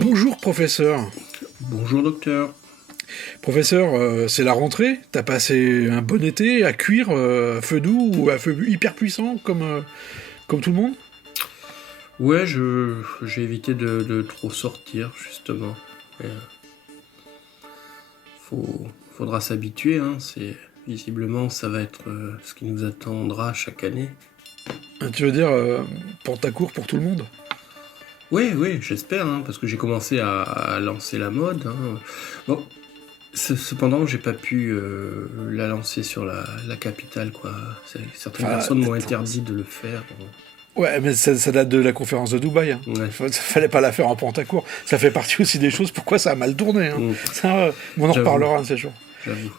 Bonjour professeur. Bonjour docteur. Professeur, c'est la rentrée. T'as passé un bon été à cuire à feu doux ou à feu hyper puissant comme tout le monde? Ouais, j'ai évité de trop sortir justement. Et, faudra s'habituer, hein. Visiblement ça va être ce qui nous attendra chaque année. Tu veux dire pour ta cour pour tout le monde? Oui, j'espère, hein, parce que j'ai commencé à lancer la mode, hein. Bon, cependant, j'ai pas pu la lancer sur la capitale, quoi. Certaines personnes m'ont interdit de le faire. Ouais, mais ça date de la conférence de Dubaï. Hein. Ouais. Fallait pas la faire en Pantacourt. Ça fait partie aussi des choses pourquoi ça a mal tourné. Hein. Ça, on en reparlera un de ces jours.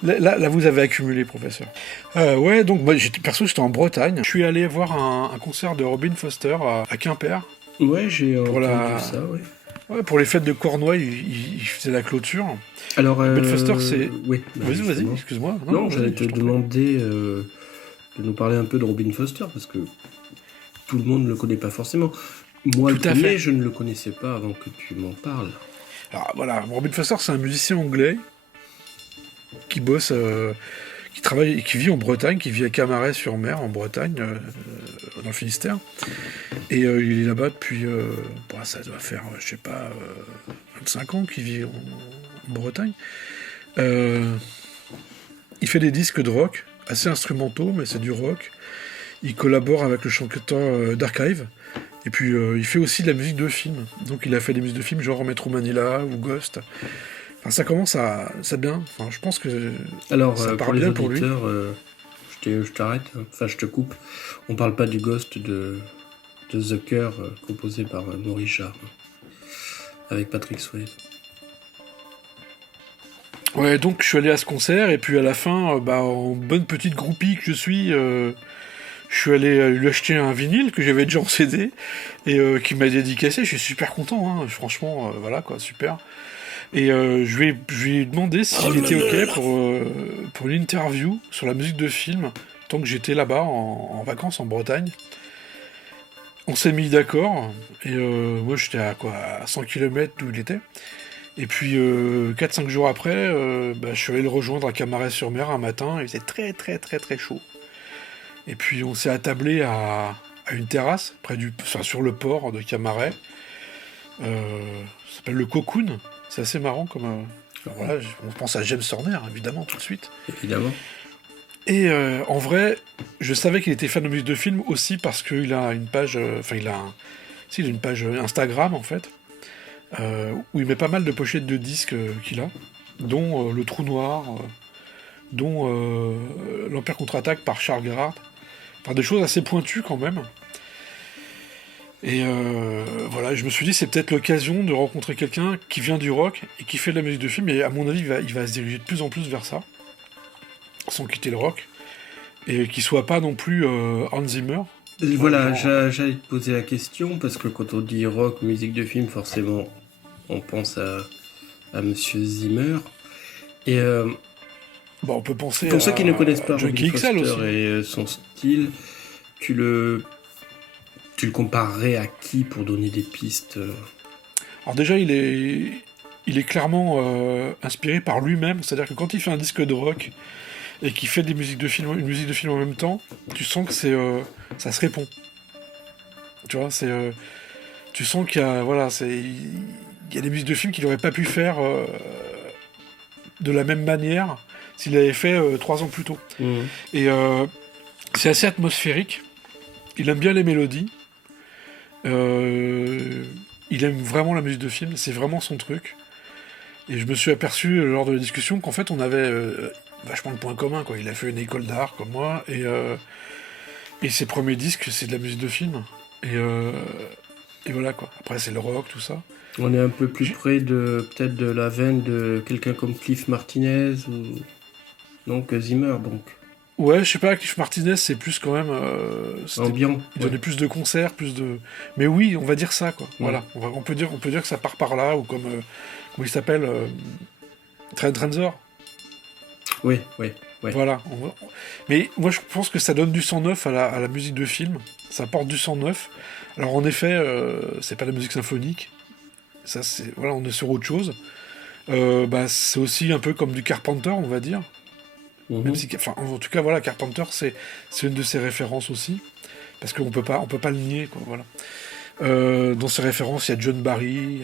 Là, vous avez accumulé, professeur. Ouais, donc moi, j'étais en Bretagne. Je suis allé voir un concert de Robin Foster à Quimper. Ouais, j'ai entendu ça, ouais. Ouais, pour les fêtes de Cornouailles, il faisait la clôture. Alors, Robin Foster, c'est... Oui, vas-y, excuse-moi. Non, j'allais te demander de nous parler un peu de Robin Foster, parce que tout le monde ne le connaît pas forcément. Moi, le premier, je ne le connaissais pas avant que tu m'en parles. Alors voilà, Robin Foster, c'est un musicien anglais qui bosse, qui travaille, qui vit en Bretagne, qui vit à Camaret-sur-Mer, en Bretagne, dans le Finistère. Et il est là-bas depuis, ça doit faire, 25 ans qu'il vit en Bretagne. Il fait des disques de rock, assez instrumentaux, mais c'est du rock. Il collabore avec le chanteur d'Archive. Et puis, il fait aussi de la musique de film. Donc, il a fait des musiques de films genre Metro Manila ou Ghost. Enfin, ça commence à... C'est bien. Enfin, je pense que ça part bien pour lui. Je t'arrête. Enfin, je te coupe. On parle pas du Ghost de The Cure, composé par Maurice Jarre. Avec Patrick Swayze. Ouais, donc je suis allé à ce concert, et puis à la fin, en bonne petite groupie que je suis... je suis allé lui acheter un vinyle que j'avais déjà en CD et qui m'a dédicacé. Je suis super content, hein. Franchement, voilà quoi, super. Et je lui ai demandé s'il était ok pour une interview sur la musique de film, tant que j'étais là-bas en vacances en Bretagne. On s'est mis d'accord, et moi j'étais à 100 km d'où il était. Et puis 4-5 jours après, je suis allé le rejoindre à Camaret-sur-Mer un matin, il faisait très très très très chaud. Et puis on s'est attablé à une terrasse sur le port de Camaret. Ça s'appelle le Cocoon. C'est assez marrant comme. Voilà, on pense à James Horner évidemment tout de suite. Évidemment. Et en vrai, je savais qu'il était fan de musique de film aussi parce qu'il a une page. Il a une page Instagram en fait où il met pas mal de pochettes de disques qu'il a, dont Le Trou Noir, dont L'Empire contre-attaque par Charles Gerhardt. Enfin, des choses assez pointues quand même. Et voilà, je me suis dit, c'est peut-être l'occasion de rencontrer quelqu'un qui vient du rock et qui fait de la musique de film. Et à mon avis, il va se diriger de plus en plus vers ça, sans quitter le rock. Et qu'il soit pas non plus Hans Zimmer. Voilà, j'allais te poser la question, parce que quand on dit rock, musique de film, forcément, on pense à Monsieur Zimmer. Et... on peut penser pour ceux qui ne connaissent pas Junkie Robin XL Foster aussi. Et son style, tu le comparerais à qui pour donner des pistes? Alors déjà, il est clairement inspiré par lui-même, c'est-à-dire que quand il fait un disque de rock et qu'il fait une musique de film en même temps, tu sens que ça se répond. Tu vois, tu sens qu'il y a il y a des musiques de film qu'il n'aurait pas pu faire de la même manière s'il l'avait fait 3 ans plus tôt. Mmh. Et c'est assez atmosphérique. Il aime bien les mélodies. Il aime vraiment la musique de film. C'est vraiment son truc. Et je me suis aperçu lors de la discussion qu'en fait on avait vachement de points communs, quoi. Il a fait une école d'art comme moi. Et ses premiers disques, c'est de la musique de film. Et voilà quoi. Après c'est le rock, tout ça. On est un peu plus près peut-être de la veine de quelqu'un comme Cliff Martinez ou donc Zimmer, donc. Ouais, je sais pas, Cliff Martinez, c'est plus quand même... ambiant. Il donnait plus de concerts, plus de... Mais oui, on va dire ça, quoi. Ouais. Voilà, on peut dire que ça part par là, ou comme... comment il s'appelle Trent Reznor. Oui. Ouais. Voilà. Mais moi, je pense que ça donne du sang neuf à la musique de film. Ça apporte du sang neuf. Alors, en effet, c'est pas la musique symphonique. Ça, c'est... Voilà, on est sur autre chose. C'est aussi un peu comme du Carpenter, on va dire. Même si... Enfin, en tout cas, voilà, Carpenter, c'est une de ses références aussi. Parce qu'on peut pas le nier, quoi, voilà. Dans ses références, il y a John Barry,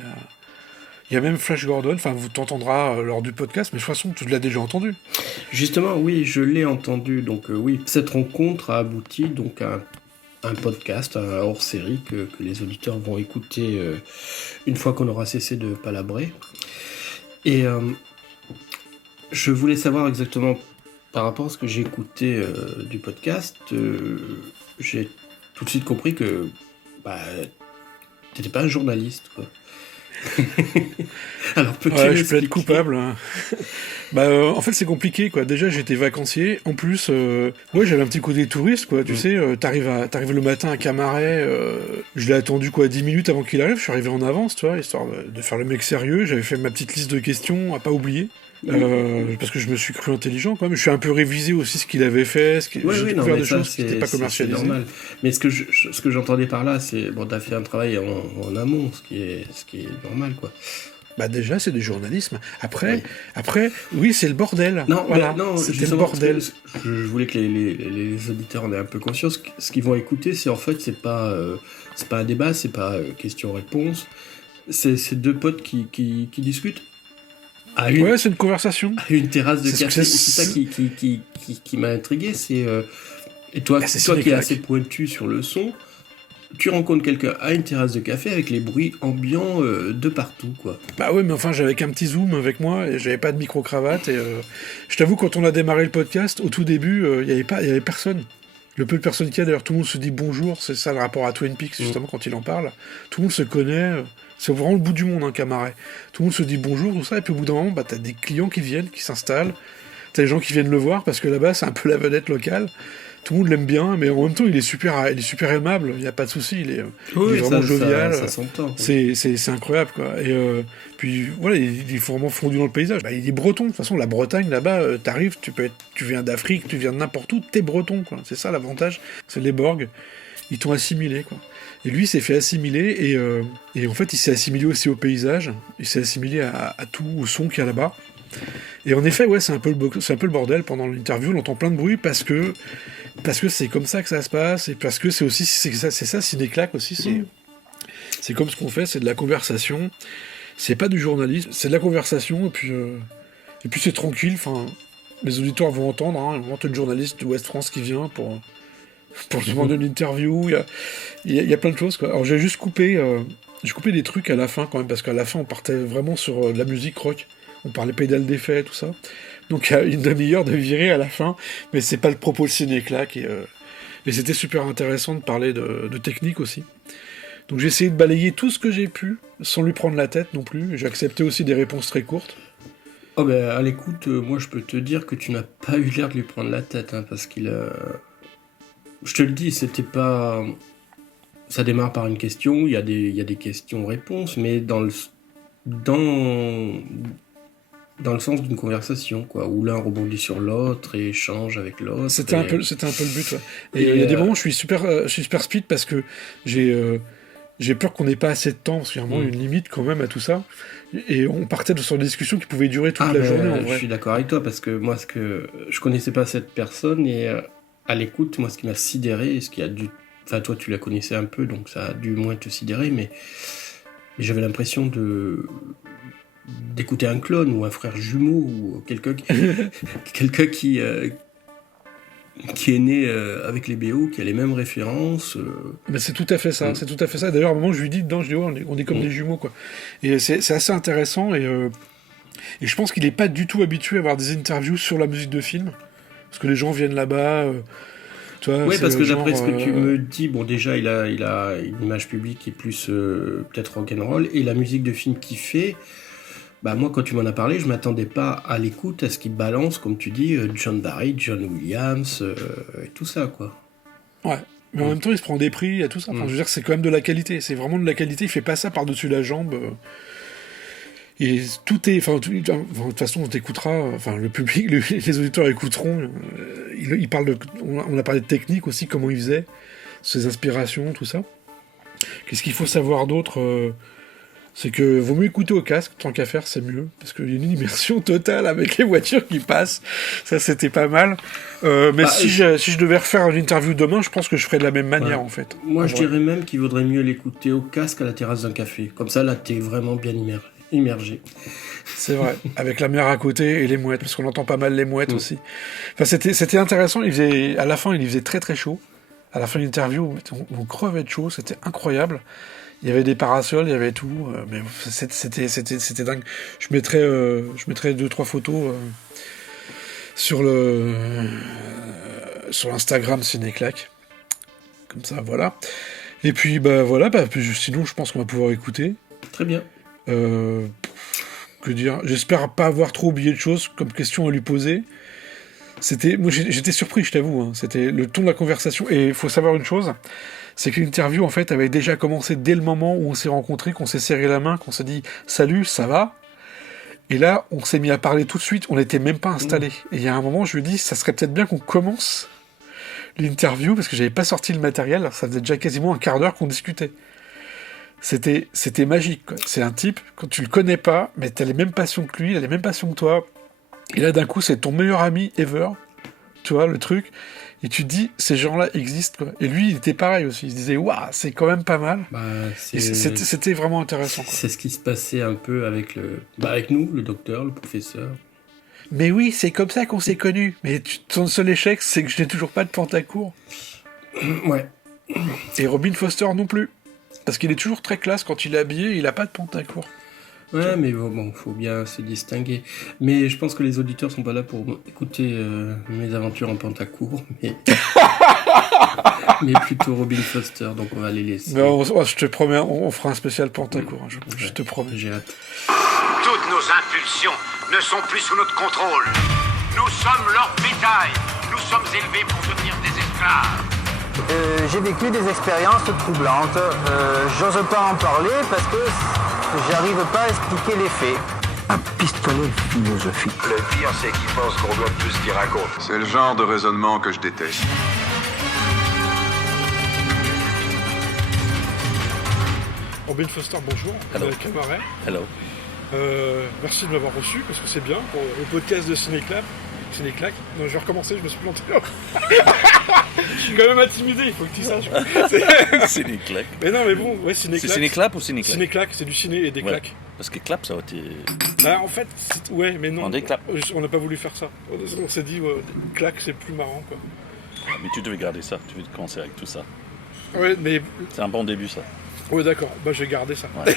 il y a même Flash Gordon, enfin, vous t'entendras lors du podcast, mais de toute façon, tu l'as déjà entendu. Justement, oui, je l'ai entendu. Donc, oui, cette rencontre a abouti donc à un podcast, un hors-série que les auditeurs vont écouter une fois qu'on aura cessé de palabrer. Et je voulais savoir exactement, par rapport à ce que j'ai écouté du podcast, j'ai tout de suite compris que t'étais pas un journaliste, quoi. Alors peux-tu je plaide coupable. Hein. En fait, c'est compliqué, quoi. Déjà, j'étais vacancier. En plus, j'avais un petit côté touriste, quoi. Tu sais, t'arrives le matin à Camaret. Je l'ai attendu, 10 minutes avant qu'il arrive. Je suis arrivé en avance, tu vois, histoire de faire le mec sérieux. J'avais fait ma petite liste de questions à pas oublier. Parce que je me suis cru intelligent, quand même. Je suis un peu révisé aussi ce qu'il avait fait. J'ai découvert des choses qui n'étaient pas commercialisées. C'est normal. Mais ce que j'entendais par là, c'est t'as fait un travail en amont, ce qui est normal, quoi. Déjà, c'est du journalisme. Après, oui, c'est le bordel. Non, voilà, non, c'était le bordel. Je voulais que les auditeurs en aient un peu conscience. Ce qu'ils vont écouter, c'est en fait, c'est pas un débat, c'est pas question-réponse. C'est deux potes qui discutent. C'est une conversation. À une terrasse de café. C'est ça qui m'a intrigué. Et toi qui es assez pointu sur le son, tu rencontres quelqu'un à une terrasse de café avec les bruits ambiants de partout, quoi. Mais enfin, j'avais qu'un petit zoom avec moi et j'avais pas de micro-cravate. Et je t'avoue, quand on a démarré le podcast, au tout début, il y avait personne. Le peu de personnes qu'il y a, d'ailleurs, tout le monde se dit bonjour. C'est ça le rapport à Twin Peaks, justement, quand il en parle. Tout le monde se connaît. C'est vraiment le bout du monde, Camaret. Tout le monde se dit bonjour, tout ça, et puis au bout d'un moment, t'as des clients qui viennent, qui s'installent, t'as des gens qui viennent le voir, parce que là-bas, c'est un peu la vedette locale. Tout le monde l'aime bien, mais en même temps, il est super aimable, il n'y a pas de souci, il est vraiment jovial. Ça s'entend. C'est incroyable, quoi. Et puis, voilà, il est vraiment fondu dans le paysage. Il est breton, de toute façon, la Bretagne, là-bas, t'arrives, tu viens d'Afrique, tu viens de n'importe où, t'es breton, quoi. C'est ça l'avantage, c'est les Borg, ils t'ont assimilé, quoi. Et lui, il s'est fait assimiler, et en fait, il s'est assimilé aussi au paysage, il s'est assimilé à tout, au son qu'il y a là-bas. Et en effet, c'est un peu le bordel pendant l'interview, on entend plein de bruit parce que c'est comme ça que ça se passe, et parce que c'est ça, Ciné-Claque aussi, c'est comme ce qu'on fait, c'est de la conversation, c'est pas du journalisme, c'est de la conversation, et puis c'est tranquille, enfin, les auditeurs vont entendre, hein, on entend une journaliste de Ouest France qui vient pour lui demander une interview, il y a plein de choses, quoi. Alors j'ai juste coupé des trucs à la fin quand même, parce qu'à la fin on partait vraiment sur de la musique rock, on parlait pédale d'effet, tout ça, donc il y a une demi-heure de virée à la fin, mais c'est pas le propos de Ciné-Claque, et c'était super intéressant de parler de technique aussi. Donc j'ai essayé de balayer tout ce que j'ai pu, sans lui prendre la tête non plus, j'ai accepté aussi des réponses très courtes. À l'écoute, moi je peux te dire que tu n'as pas eu l'air de lui prendre la tête, hein, parce qu'il a... Je te le dis, c'était pas... Ça démarre par une question, il y a des questions-réponses, mais dans le sens d'une conversation, quoi, où l'un rebondit sur l'autre et échange avec l'autre. C'était un peu le but, ouais. Et il y a des moments où je suis super speed parce que j'ai peur qu'on n'ait pas assez de temps, parce qu'il y a vraiment une limite quand même à tout ça. Et on partait sur des discussions qui pouvaient durer toute la journée, en vrai. Je suis d'accord avec toi, parce que moi, je connaissais pas cette personne, et à l'écoute, moi, ce qui m'a sidéré, et ce qui a dû... Enfin, toi, tu la connaissais un peu, donc ça a dû moins te sidérer, mais j'avais l'impression d'écouter un clone, ou un frère jumeau, ou quelqu'un qui est né avec les BO, qui a les mêmes références. Mais c'est tout à fait ça, c'est tout à fait ça. D'ailleurs, à un moment, je lui dis dedans, on est comme des jumeaux, quoi. Et c'est assez intéressant, et je pense qu'il n'est pas du tout habitué à avoir des interviews sur la musique de film, parce que les gens viennent là-bas... Oui, parce que d'après ce que tu me dis, bon, déjà, il a une image publique qui est plus peut-être rock'n'roll, et la musique de film qu'il fait, moi, quand tu m'en as parlé, je m'attendais pas à l'écoute, à ce qu'il balance, comme tu dis, John Barry, John Williams, et tout ça, quoi. Ouais, mais en même temps, il se prend des prix, il y a tout ça. Enfin, je veux dire, c'est quand même de la qualité, c'est vraiment de la qualité, il fait pas ça par-dessus la jambe. Et tout est, enfin, de toute façon, on t'écoutera, enfin, le public, les auditeurs écouteront. Il parle on a parlé de technique aussi, comment il faisait, ses inspirations, tout ça. Qu'est-ce qu'il faut savoir d'autre c'est que vaut mieux écouter au casque, tant qu'à faire, c'est mieux, parce qu'il y a une immersion totale avec les voitures qui passent. Ça, c'était pas mal. Mais si je devais refaire une interview demain, je pense que je ferais de la même manière, en fait. Moi, je dirais même qu'il vaudrait mieux l'écouter au casque à la terrasse d'un café. Comme ça, là, t'es vraiment bien immergé. C'est vrai, avec la mer à côté et les mouettes, parce qu'on entend pas mal les mouettes aussi. Enfin, c'était intéressant. À la fin, il faisait très très chaud. À la fin de l'interview, on crevait de chaud, c'était incroyable. Il y avait des parasols, il y avait tout, mais c'était dingue. Je mettrai 2-3 photos sur l'Instagram Cinéclac. Comme ça, voilà. Et puis, sinon, je pense qu'on va pouvoir écouter. Très bien. Que dire ? J'espère pas avoir trop oublié de choses comme question à lui poser. Moi, j'étais surpris, je t'avoue. Hein. C'était le ton de la conversation. Et il faut savoir une chose, c'est que l'interview, en fait, avait déjà commencé dès le moment où on s'est rencontrés, qu'on s'est serré la main, qu'on s'est dit « Salut, ça va ?» Et là, on s'est mis à parler tout de suite. On n'était même pas installés. Et il y a un moment, je lui ai dit « Ça serait peut-être bien qu'on commence l'interview, parce que j'avais pas sorti le matériel. Ça faisait déjà quasiment un quart d'heure qu'on discutait. » C'était magique, quoi. C'est un type, quand tu le connais pas, mais t'as les mêmes passions que lui, il a les mêmes passions que toi. Et là, d'un coup, c'est ton meilleur ami ever. Tu vois, le truc. Et tu te dis, ces gens-là existent, quoi. Et lui, il était pareil aussi. Il se disait, waouh, c'est quand même pas mal. C'était vraiment intéressant, quoi. C'est ce qui se passait un peu avec avec nous, le docteur, le professeur. Mais oui, c'est comme ça qu'on s'est connus. Mais ton seul échec, c'est que je n'ai toujours pas de pantacourt. Ouais. Et Robin Foster non plus. Parce qu'il est toujours très classe quand il est habillé, il a pas de pantacourt. Ouais, mais bon, faut bien se distinguer. Mais je pense que les auditeurs sont pas là pour écouter mes aventures en pantacourt, mais plutôt Robin Foster, donc on va les laisser. Mais je te promets, on fera un spécial pantacourt, je te promets. J'ai hâte. Toutes nos impulsions ne sont plus sous notre contrôle. Nous sommes leur bétail. Nous sommes élevés pour devenir des esclaves. J'ai vécu des expériences troublantes. J'ose pas en parler parce que j'arrive pas à expliquer les faits. Un pistolet philosophique. Le pire, c'est qu'ils pensent qu'on doit tout ce qu'ils racontent. C'est le genre de raisonnement que je déteste. Robin Foster, bonjour. Hello. Camaret. Hello. Merci de m'avoir reçu, parce que c'est bien pour le podcast de Cinéclac. Non, je vais recommencer, je me suis planté. Je suis quand même intimidé, il faut que tu saches. Cinéclac. Mais non, mais bon, ouais, Cinéclac. C'est Cinéclap ou Cinéclac? Cinéclac, c'est du ciné et des Ouais. claques. Parce que clap, ça aurait été. Bah, en fait, ouais, mais non. On dit clap. On n'a pas voulu faire ça. On s'est dit, claque, c'est plus marrant, quoi. Mais tu devais garder ça, tu devais commencer avec tout ça. Ouais, mais. C'est un bon début, ça. Ouais, d'accord, bah, je vais garder ça. Ouais. Ouais,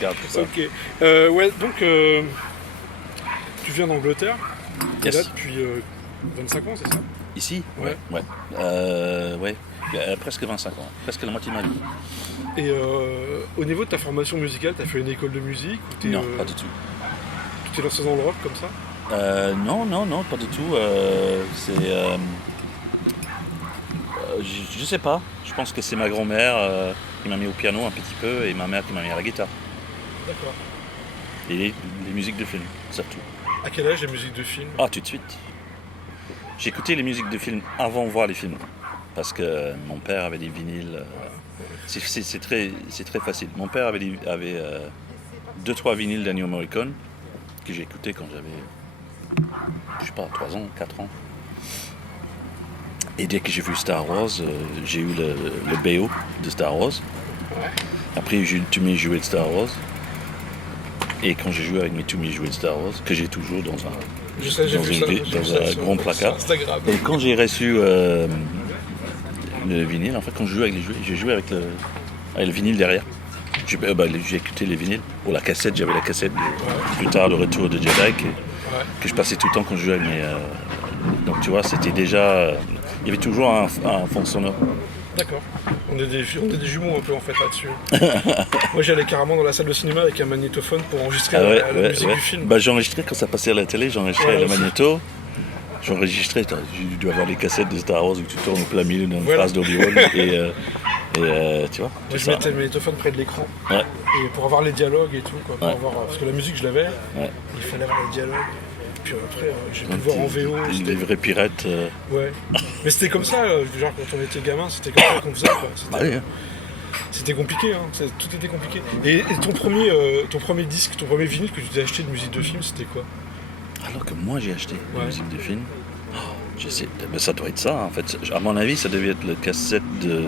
garde tout ça. Ok. Ouais, donc, tu viens d'Angleterre. T'es Yes. là depuis 25 ans, c'est ça? Ici? Ouais. Ouais. Ouais. Il y a presque 25 ans, presque la moitié de ma vie. Et au niveau de ta formation musicale, t'as fait une école de musique ou Non, pas du tout. Tu t'es lancé dans le rock comme ça? Non, pas du tout. Je sais pas. Je pense que c'est ma grand-mère qui m'a mis au piano un petit peu et ma mère qui m'a mis à la guitare. D'accord. Et les musiques de film, surtout. À quel âge les musiques de film? Ah, tout de suite. J'écoutais les musiques de film avant de voir les films. Parce que mon père avait des vinyles. C'est très facile. Mon père avait 2-3 vinyles d'Ennio Morricone que j'ai écoutés quand j'avais, je sais pas, 3 ans, 4 ans. Et dès que j'ai vu Star Wars, j'ai eu le BO de Star Wars. Après, j'ai eu tous mes jouets de Star Wars. Et quand j'ai joué avec tous mes jouets de Star Wars, que j'ai toujours dans un grand placard. Et quand j'ai reçu le vinyle, en fait, quand je jouais avec les jouets, j'ai joué avec le vinyle derrière. J'ai écouté les vinyles. Ou la cassette, j'avais la cassette plus tard, le retour de Jedi, que je passais tout le temps quand je jouais avec mes... donc tu vois, c'était déjà... il y avait toujours un fond sonore. D'accord. On est des jumeaux un peu en fait là-dessus. Moi j'allais carrément dans la salle de cinéma avec un magnétophone pour enregistrer la musique du film. Bah, j'enregistrais quand ça passait à la télé, j'enregistrais le magnéto. J'enregistrais, tu dois avoir les cassettes de Star Wars où tu tournes au plein milieu d'une phrase d'Obi-Wan. Et tu vois, Moi, je mettais mes tophones près de l'écran. Ouais. Et pour avoir les dialogues et tout, quoi. Pour Ouais. avoir, parce que la musique, je l'avais. Ouais. Il fallait avoir les dialogues. Puis après, j'ai pu le voir en VO. Les vrais pirates. Ouais. Mais c'était comme ça, genre quand on était gamin, c'était comme ça qu'on faisait, quoi. Ah oui, hein. C'était compliqué, hein. Tout était compliqué. Et ton premier disque, ton premier vinyle que tu t'es acheté de musique de film, c'était quoi? Alors que moi j'ai acheté Ouais. la musique de film. Je sais, ben, ça doit être ça en fait. À mon avis, ça devait être le cassette de.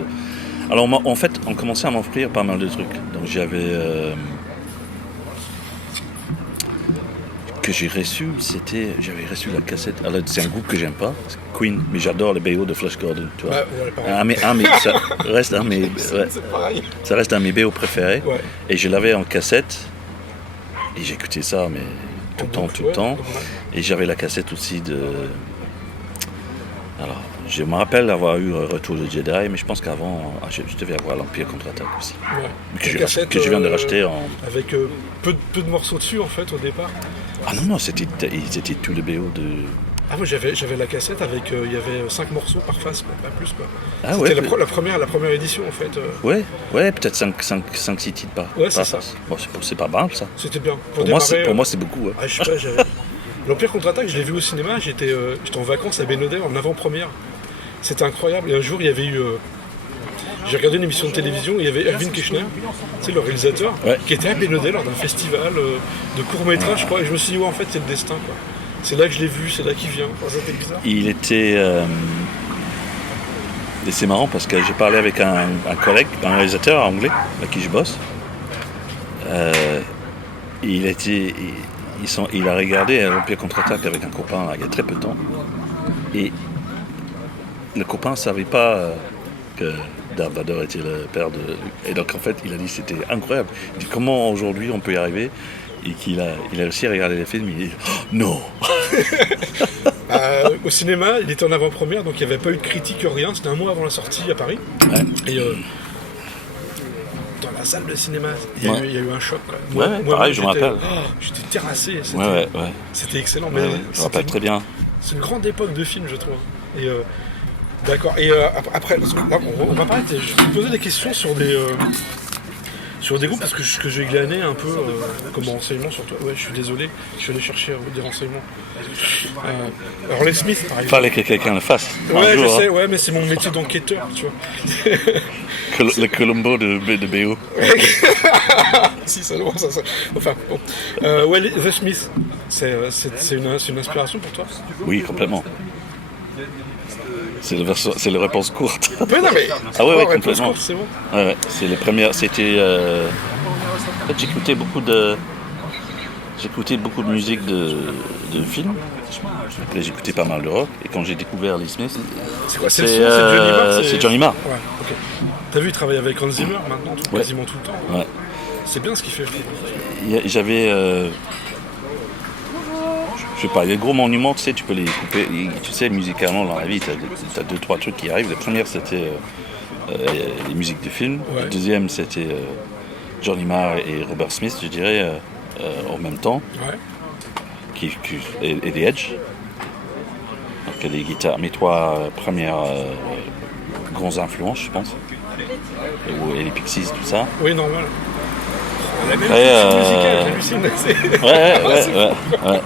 Alors en fait, on commençait à m'offrir pas mal de trucs. Donc j'avais. Que j'ai reçu, j'avais reçu la cassette. Alors c'est un groupe que j'aime pas, c'est Queen, mais j'adore le BO de Flash Gordon, tu vois. Ouais, pareil. Ça reste un de mes, ouais, C'est pareil. ça reste un de mes BO préférés. Ouais. Et je l'avais en cassette. Et j'écoutais ça, mais tout le temps. Et j'avais la cassette aussi de. Alors, je me rappelle avoir eu Retour de Jedi, mais je pense qu'avant, je devais avoir l'Empire contre-attaque aussi. Ouais. Que je viens de racheter en. Avec peu de morceaux dessus en fait au départ. Ah non, c'était tout le BO de. Ah moi j'avais la cassette avec il y avait 5 morceaux par face, quoi, pas plus quoi. Ah C'était ouais. la première édition en fait. Ouais, peut-être 5-6 titres par. Ouais, c'est par ça. face. Bon, c'est pas mal ça. C'était bien. Pour moi, c'est beaucoup. Hein. Ah, je sais pas, j'avais. L'Empire contre-attaque, je l'ai vu au cinéma, j'étais en vacances à Bénodet en avant-première. C'était incroyable. Et un jour, il y avait eu. J'ai regardé une émission de télévision, il y avait Erwin Kirchner, tu sais, le réalisateur, Ouais. qui était à Bénodet lors d'un festival de court-métrage, je crois. Et je me suis dit, ouais, en fait, c'est le destin, quoi. C'est là que je l'ai vu, c'est là qu'il vient. Enfin, c'était bizarre. Il était. Et c'est marrant parce que j'ai parlé avec un collègue, un réalisateur anglais avec qui je bosse. Il a regardé l'Empire contre-attaque avec un copain là, il y a très peu de temps. Et le copain ne savait pas que Darth Vader était le père de. Et donc en fait, il a dit c'était incroyable. Il dit comment aujourd'hui on peut y arriver. Et qu'il a réussi à regarder les films, il dit oh, non. Au cinéma, il était en avant-première, donc il n'y avait pas eu de critique, rien. C'était un mois avant la sortie à Paris. Ouais. Et dans la salle de cinéma, il y a eu un choc. Quoi. Ouais, pareil, je me rappelle. J'étais terrassé. Ouais. C'était excellent. Ouais, je me rappelle très bien. C'est une grande époque de film, je trouve. Et d'accord. Et après, parce que là, on va parler. Je vais te poser des questions sur des groupes parce que j'ai glané un peu comme renseignement sur toi. Ouais, je suis désolé, je suis allé chercher des renseignements. Alors les Smiths, par Il exemple. fallait que quelqu'un le fasse. Ouais, un jour, je sais, hein. ouais, mais c'est mon métier d'enquêteur, tu vois. Le Columbo de BO. Si, ça. Enfin, bon. Ouais, The Smiths, c'est une inspiration pour toi? Oui, complètement. C'est la réponse courte. Ouais, non, mais. Ah ouais, réponse complètement. courte, c'est bon. Ouais, c'est les premières. C'était. En fait, j'écoutais beaucoup de musique de films. Après, j'écoutais pas mal de rock. Et quand j'ai découvert les Smiths, C'est quoi? C'est Johnny Marr? c'est Johnny Marr. Ouais, ok. T'as vu, il travaille avec Hans Zimmer maintenant, Ouais. quasiment tout le temps. Ouais. C'est bien ce qu'il fait, je trouve. J'avais. Je sais pas, les gros monuments, tu sais, tu peux les couper. Tu sais, musicalement, dans la vie, t'as 2-3 trucs qui arrivent. La première, c'était les musiques de films. Ouais. La deuxième, c'était Johnny Marr et Robert Smith, je dirais, en même temps. Ouais. Et The Edge. Donc, les guitares, mes 3 premières grandes influences, je pense. Et les Pixies, tout ça. Oui, normal. La même Après, musique musicale, j'hallucine. Ouais.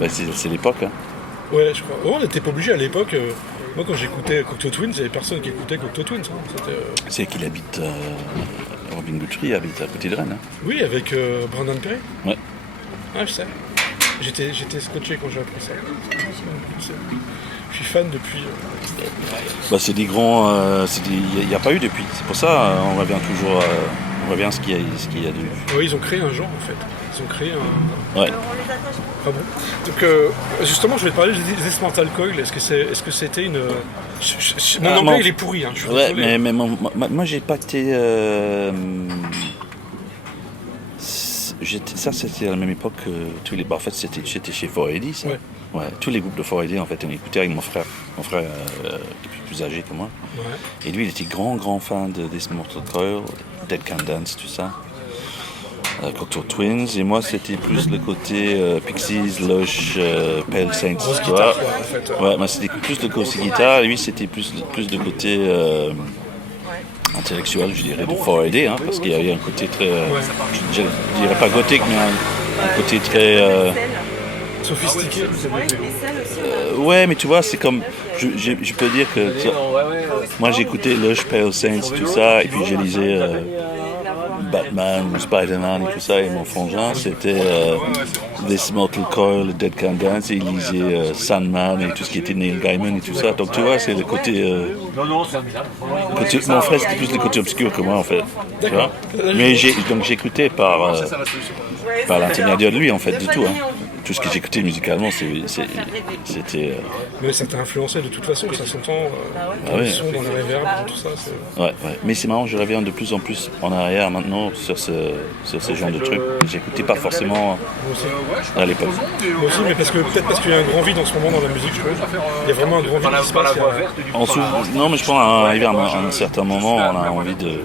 Bah, c'est l'époque. Hein. Ouais, je crois. Oh, on n'était pas obligé à l'époque. Moi, quand j'écoutais Cocteau Twins, il n'y avait personne qui écoutait Cocteau Twins. Hein. C'est qu'il habite. Robin Guthrie habite à côté de Rennes. Hein. Oui, avec Brandon Perry. Ouais. Ah, je sais. J'étais scotché quand j'ai appris ça. Je suis fan depuis. Bah, c'est des grands. Il n'y a pas eu depuis. C'est pour ça on revient toujours. On revient à ce qu'il y a de. Oui, ils ont créé un genre en fait. Ils ont créé un. Ouais. Ah bon. Donc justement, je vais te parler des Dismantle Coil. Est-ce que c'était une. Mon anglais il est pourri, hein. Je suis désolé. mais moi j'ai pas été. Ça c'était à la même époque que tous les. Bah, en fait j'étais chez 4AD ça. Ouais. Tous les groupes de 4AD en fait on écoutait avec mon frère. Mon frère plus âgé que moi. Ouais. Et lui il était grand fan de Dismantle Coil, Dead Can Dance, tout ça. Cocteau Twins, et moi c'était plus le côté Pixies, Lush, Pale Saints, tu vois. En fait. Ouais, moi c'était plus le côté guitare, et lui c'était plus de côté intellectuel, je dirais, de 4AD, hein, parce qu'il y avait un côté très, je dirais pas gothique, mais un côté très... Sophistiqué. ouais, mais tu vois, c'est comme, je peux dire que, moi j'écoutais Lush, Pale Saints, tout ça, et puis j'ai lisé Batman ou Spider-Man et tout ça, et mon frangin, c'était This Mortal Coil, Dead Can Dance, et il lisait Sandman et tout ce qui était Neil Gaiman et tout ça. Donc tu vois, c'est le côté... mon frère, c'était plus le côté obscur que moi, en fait. Tu vois, mais j'écoutais par l'intermédiaire de lui, en fait, du tout. Hein. Tout ce que j'écoutais musicalement, c'était... Mais ça t'a influencé de toute façon, ça s'entend dans les sons, dans les reverbs, dans tout ça. Ouais. Mais c'est marrant, je reviens de plus en plus en arrière maintenant sur ce genre de trucs. J'écoutais pas forcément à l'époque. Moi aussi, mais peut-être parce qu'il y a un grand vide en ce moment dans la musique, je trouve. Il y a vraiment un grand vide qui se passe. Non, mais je pense qu'à un certain moment, on a envie de...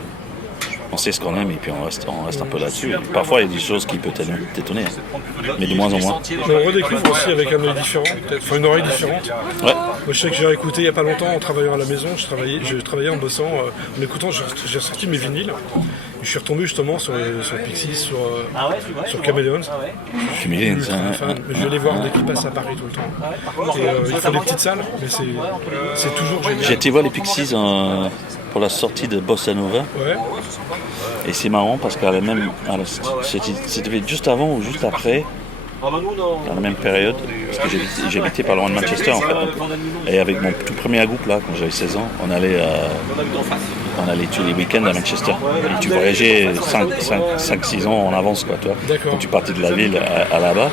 On sait ce qu'on aime et puis on reste un peu là-dessus. Et parfois, il y a des choses qui peuvent t'étonner, mais de moins en moins. On redécouvre aussi avec un œil différent, peut-être, enfin une oreille différente. Ouais. Moi, je sais que j'ai écouté il n'y a pas longtemps en travaillant à la maison. Je travaillais en bossant, en écoutant, j'ai sorti mes vinyles. Je suis retombé justement sur Pixies, sur Chameleons. Chameleons, je vais les voir dès qu'ils passent à Paris tout le temps. Et, ils font des petites salles, mais c'est toujours génial. J'ai été voir les Pixies pour la sortie de Bossa Nova. Ouais. Et c'est marrant parce qu'à la même... C'était juste avant ou juste après, dans la même période, parce que j'habitais pas loin de Manchester en fait. Et avec mon tout premier groupe là, quand j'avais 16 ans, on allait tous les week-ends à Manchester. Et tu voyageais 5-6 ans en avance quoi, toi. Quand tu partais de la ville à là-bas.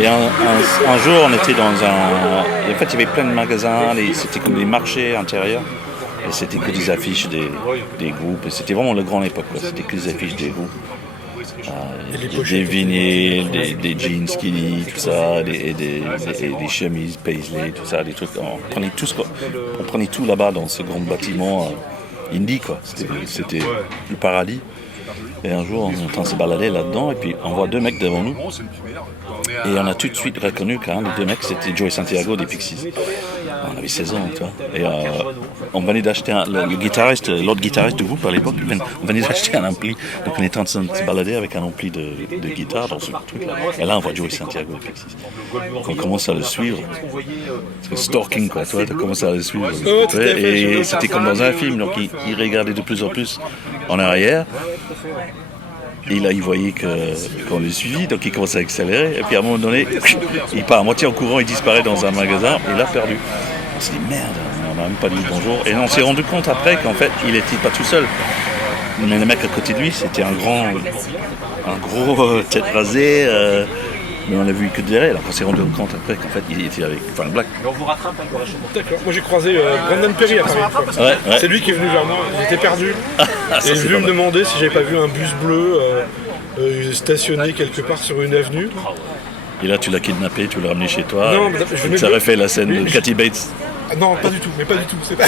Et un jour on était dans en fait il y avait plein de magasins, c'était comme des marchés intérieurs. Et c'était que des affiches des groupes. Et c'était vraiment la grande époque. Quoi. C'était que des affiches des groupes. Des vinyles, des jeans skinny, tout ça, des chemises Paisley, tout ça, des trucs. On prenait tout là-bas dans ce grand bâtiment indie, quoi. C'était le paradis. Et un jour, on est en train de se balader là-dedans, et puis on voit deux mecs devant nous. Et on a tout de suite reconnu qu'un des deux mecs, c'était Joey Santiago des Pixies. On avait 16 ans, tu vois. Et on venait d'acheter l'autre guitariste du groupe à l'époque, on venait d'acheter un ampli. Donc on était en train de se balader avec un ampli de guitare dans ce truc-là. Et là, on voit Joey Santiago des Pixies. Donc on commence à le suivre. C'est stalking, quoi, tu vois, tu commences à le suivre. Et c'était comme dans un film, donc il regardait de plus en plus en arrière. Et là, il voyait qu'on le suivit, donc il commence à accélérer. Et puis à un moment donné, il part à moitié en courant, il disparaît dans un magasin, et il l'a perdu. On s'est dit merde, on n'a même pas dit bonjour. Et on s'est rendu compte après qu'en fait, il n'était pas tout seul. Mais le mec à côté de lui, c'était un gros tête rasée. Mais on l'a vu que derrière, alors on s'est rendu compte après qu'en fait il était avec Frank Black. D'accord, moi j'ai croisé Brendan Perry à Paris une fois. Ouais. C'est lui qui est venu vers moi, il était perdu. Et il est venu me demander si j'avais pas vu un bus bleu stationné quelque part sur une avenue. Et là tu l'as kidnappé, tu l'as ramené chez toi. Non, et ça aurait fait la scène de Kathy Bates. Non, pas du tout, c'est pas...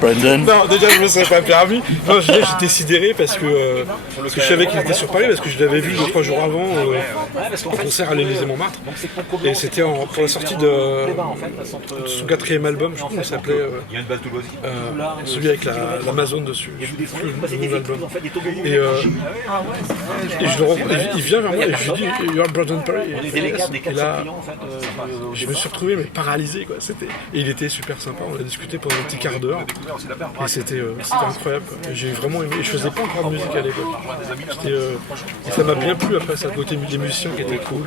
Brendan. Non, déjà je me serais pas permis. Non, j'étais sidéré parce que je savais qu'il était sur Paris, parce que je l'avais vu 2-3 jours avant en concert à l'Élysée-Montmartre. Et c'était pour la sortie de son 4e album, je crois qu'on s'appelait celui avec l'Amazon dessus. Je sais plus le nom de l'album. Et il vient vers moi et je lui dis You're Brendan Perry. Et là, je me suis retrouvé mais paralysé, quoi. Et il était super sympa, on a discuté pendant un petit quart d'heure. Et c'était incroyable. J'ai vraiment aimé. Je faisais pas encore de musique à l'époque. Et ça m'a bien plu après, ça côté des musiciens qui étaient cool,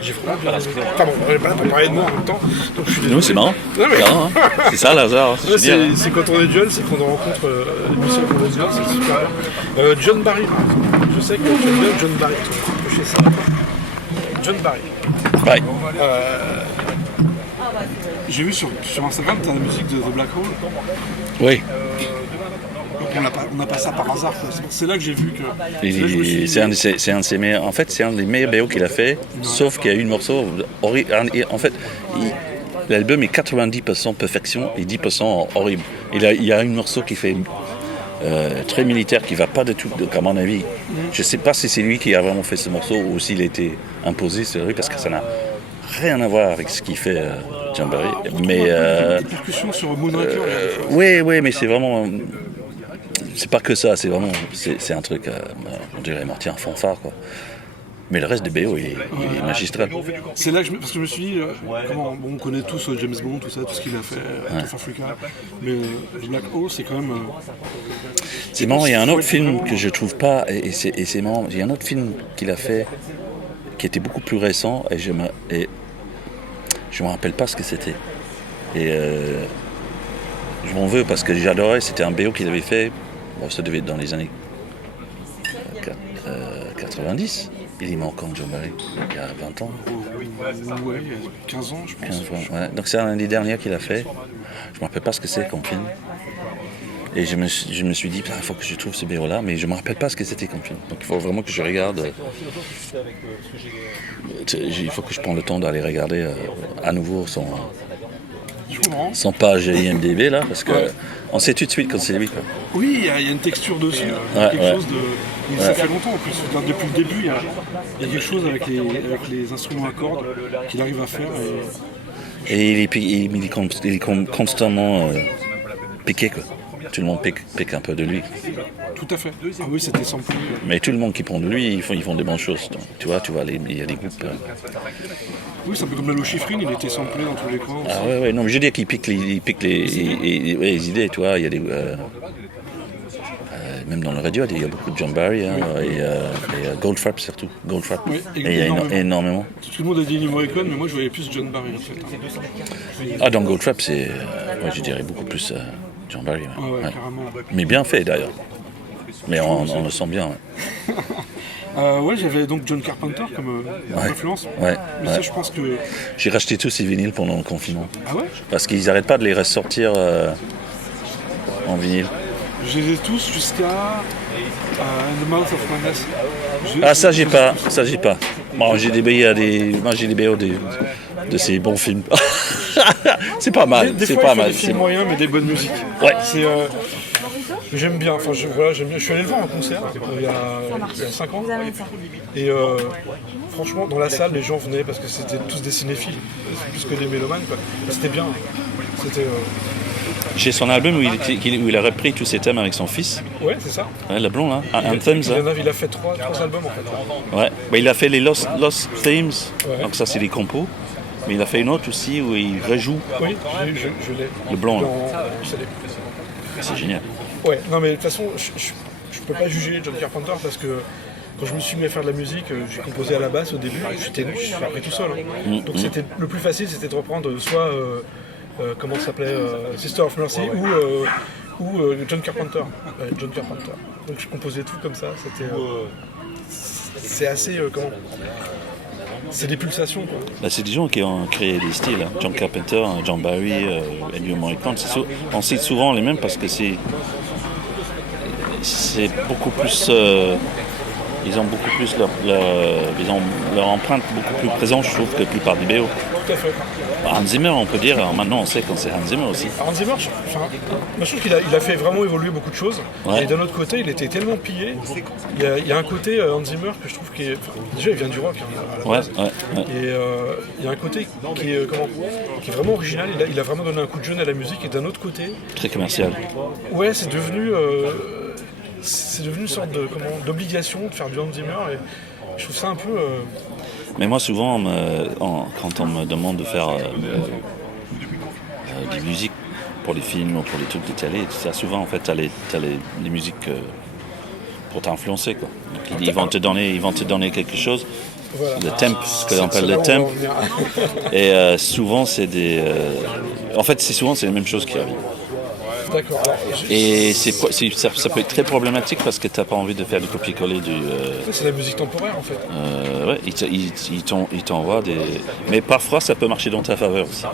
j'ai vraiment bien aimé. Enfin bon, on va pas parler de moi en même temps. Donc je suis désolé. Nous, c'est marrant. Non, mais... Hein. C'est ça l'hasard. C'est quand on est jeune, c'est qu'on rencontre les musiciens qu'on aime bien, c'est super. John Barry, je sais que tu aimes bien John Barry. Je sais ça. John Barry. Bye. J'ai vu sur Instagram, tu as la musique de The Black Hole. Oui. On n'a pas ça par hasard. C'est là que j'ai vu que... C'est un de ses meilleurs... En fait, c'est un des meilleurs BO qu'il a fait, sauf qu'il y a eu un morceau horrible. En fait, l'album est 90% perfection et 10% horrible. Il y a un morceau qui fait... très militaire, qui va pas du tout, à mon avis. Je sais pas si c'est lui qui a vraiment fait ce morceau ou s'il a été imposé, c'est vrai, parce que ça n'a rien à voir avec ce qu'il fait John Barry. Mais Des percussions sur Moonraker. oui, mais c'est vraiment, c'est pas que ça, c'est vraiment, c'est un truc, on dirait Marty un fanfare quoi. Mais le reste des BO il est magistral. C'est là que parce que je me suis dit, on connaît tous James Bond, tout ça, tout ce qu'il a fait, South Africa, mais Black Hole, c'est quand même. C'est marrant, il y a un autre film que je trouve pas, et c'est marrant, il y a un autre film qu'il a fait qui était beaucoup plus récent, et je me rappelle pas ce que c'était. Et je m'en veux parce que j'adorais, c'était un BO qu'il avait fait, ça devait être dans les années 90. Il est mort quand John Barry, il y a 20 ans. Ouais, il y a 15 ans, je pense. 15 ans, ouais. Donc c'est un des derniers qu'il a fait. Je me rappelle pas ce que c'est comme film. Et je me suis dit, il faut que je trouve ce BO-là, mais je me rappelle pas ce que c'était comme film. Donc il faut vraiment que je regarde. Il faut que je prenne le temps d'aller regarder à nouveau son page IMDb là, parce que on sait tout de suite quand c'est lui. Quoi. Oui, il y a une texture dessus, quelque chose de. Ça fait longtemps en plus. Depuis le début, il y a quelque chose avec les instruments à cordes qu'il arrive à faire. Et il est constamment piqué quoi. Tout le monde pique un peu de lui. Tout à fait. Ah oui, c'était samplé. Mais tout le monde qui prend de lui, ils font des bonnes choses. Donc, tu vois, il y a des groupes. Oui, c'est un peu comme la Lochifrine, il était samplé dans tous les coins. Ah ouais, non, mais je veux dire qu'il pique les les idées, tu vois. Il y a des. Même dans le radio, il y a beaucoup de John Barry et Goldfrapp surtout. Goldfrapp. Oui, et il y a énormément. Tout le monde a dit Ennio Morricone, mais moi je voyais plus John Barry en fait. Ah, dans Goldfrapp, c'est. Je dirais beaucoup plus John Barry. Ouais, carrément. Mais bien fait d'ailleurs. Mais on le sent bien. Ouais, j'avais donc John Carpenter comme influence. Ouais. Mais ça, je pense que. J'ai racheté tous ces vinyles pendant le confinement. Ah ouais? Parce qu'ils n'arrêtent pas de les ressortir en vinyle. Je les ai tous jusqu'à The Mouth of Madness. Ça j'ai pas. Moi j'ai des BO de ces bons films. C'est pas mal. Des fois, il fait des films moyens, mais des bonnes musiques. Ouais. J'aime bien. Enfin, j'aime bien. Je suis allé le voir en concert il y a 5 ans. Et franchement, dans la salle, les gens venaient parce que c'était tous des cinéphiles, plus que des mélomanes. Quoi. C'était bien. C'était. J'ai son album où il a repris tous ses thèmes avec son fils. Ouais, c'est ça. Ouais, le blond là, Anthems. Il a fait 3 albums en fait. Ouais, mais il a fait les Lost Themes, donc ça c'est des compos. Mais il a fait une autre aussi où il rejoue. Oui, je l'ai. Le blond là. C'est génial. Ouais, non mais de toute façon, je peux pas juger John Carpenter parce que quand je me suis mis à faire de la musique, j'ai composé à la basse au début, je suis appris tout seul. Donc c'était le plus facile, c'était de reprendre soit comment ça s'appelait, Sister of Mercy ou John Carpenter. Donc je composais tout comme ça. C'est assez c'est des pulsations quoi. Là, c'est des gens qui ont créé des styles. John Carpenter, John Barry, Ennio Morricone. On cite souvent les mêmes parce que c'est beaucoup plus. Ils ont beaucoup plus leur empreinte beaucoup plus présente, je trouve, que la plupart des BO. Tout à fait. Hans Zimmer, on peut dire, maintenant on sait quand c'est Hans Zimmer aussi. Hans Zimmer, je trouve qu'il a fait vraiment évoluer beaucoup de choses. Ouais. Et d'un autre côté, il était tellement pillé. Il y a un côté Hans Zimmer que je trouve qui est. Déjà, il vient du rock. Ouais. Et il y a un côté qui est vraiment original. Il a vraiment donné un coup de jeune à la musique. Et d'un autre côté. Très commercial. Ouais, c'est devenu une sorte d'obligation de faire du Hans Zimmer. Et je trouve ça un peu. Mais moi, souvent, quand on me demande de faire des musiques pour les films ou pour les trucs de télé, tout ça, souvent, en fait, t'as les musiques pour t'influencer, quoi. Donc, ils vont te donner quelque chose, voilà. Le temp, ce que l'on appelle le temp. Et souvent, c'est en fait, c'est les mêmes choses qui arrivent. D'accord. Et ça peut être très problématique parce que t'as pas envie de faire du copier-coller du. C'est la musique temporaire en fait. Ouais, ils t'envoient des. Mais parfois ça peut marcher dans ta faveur aussi.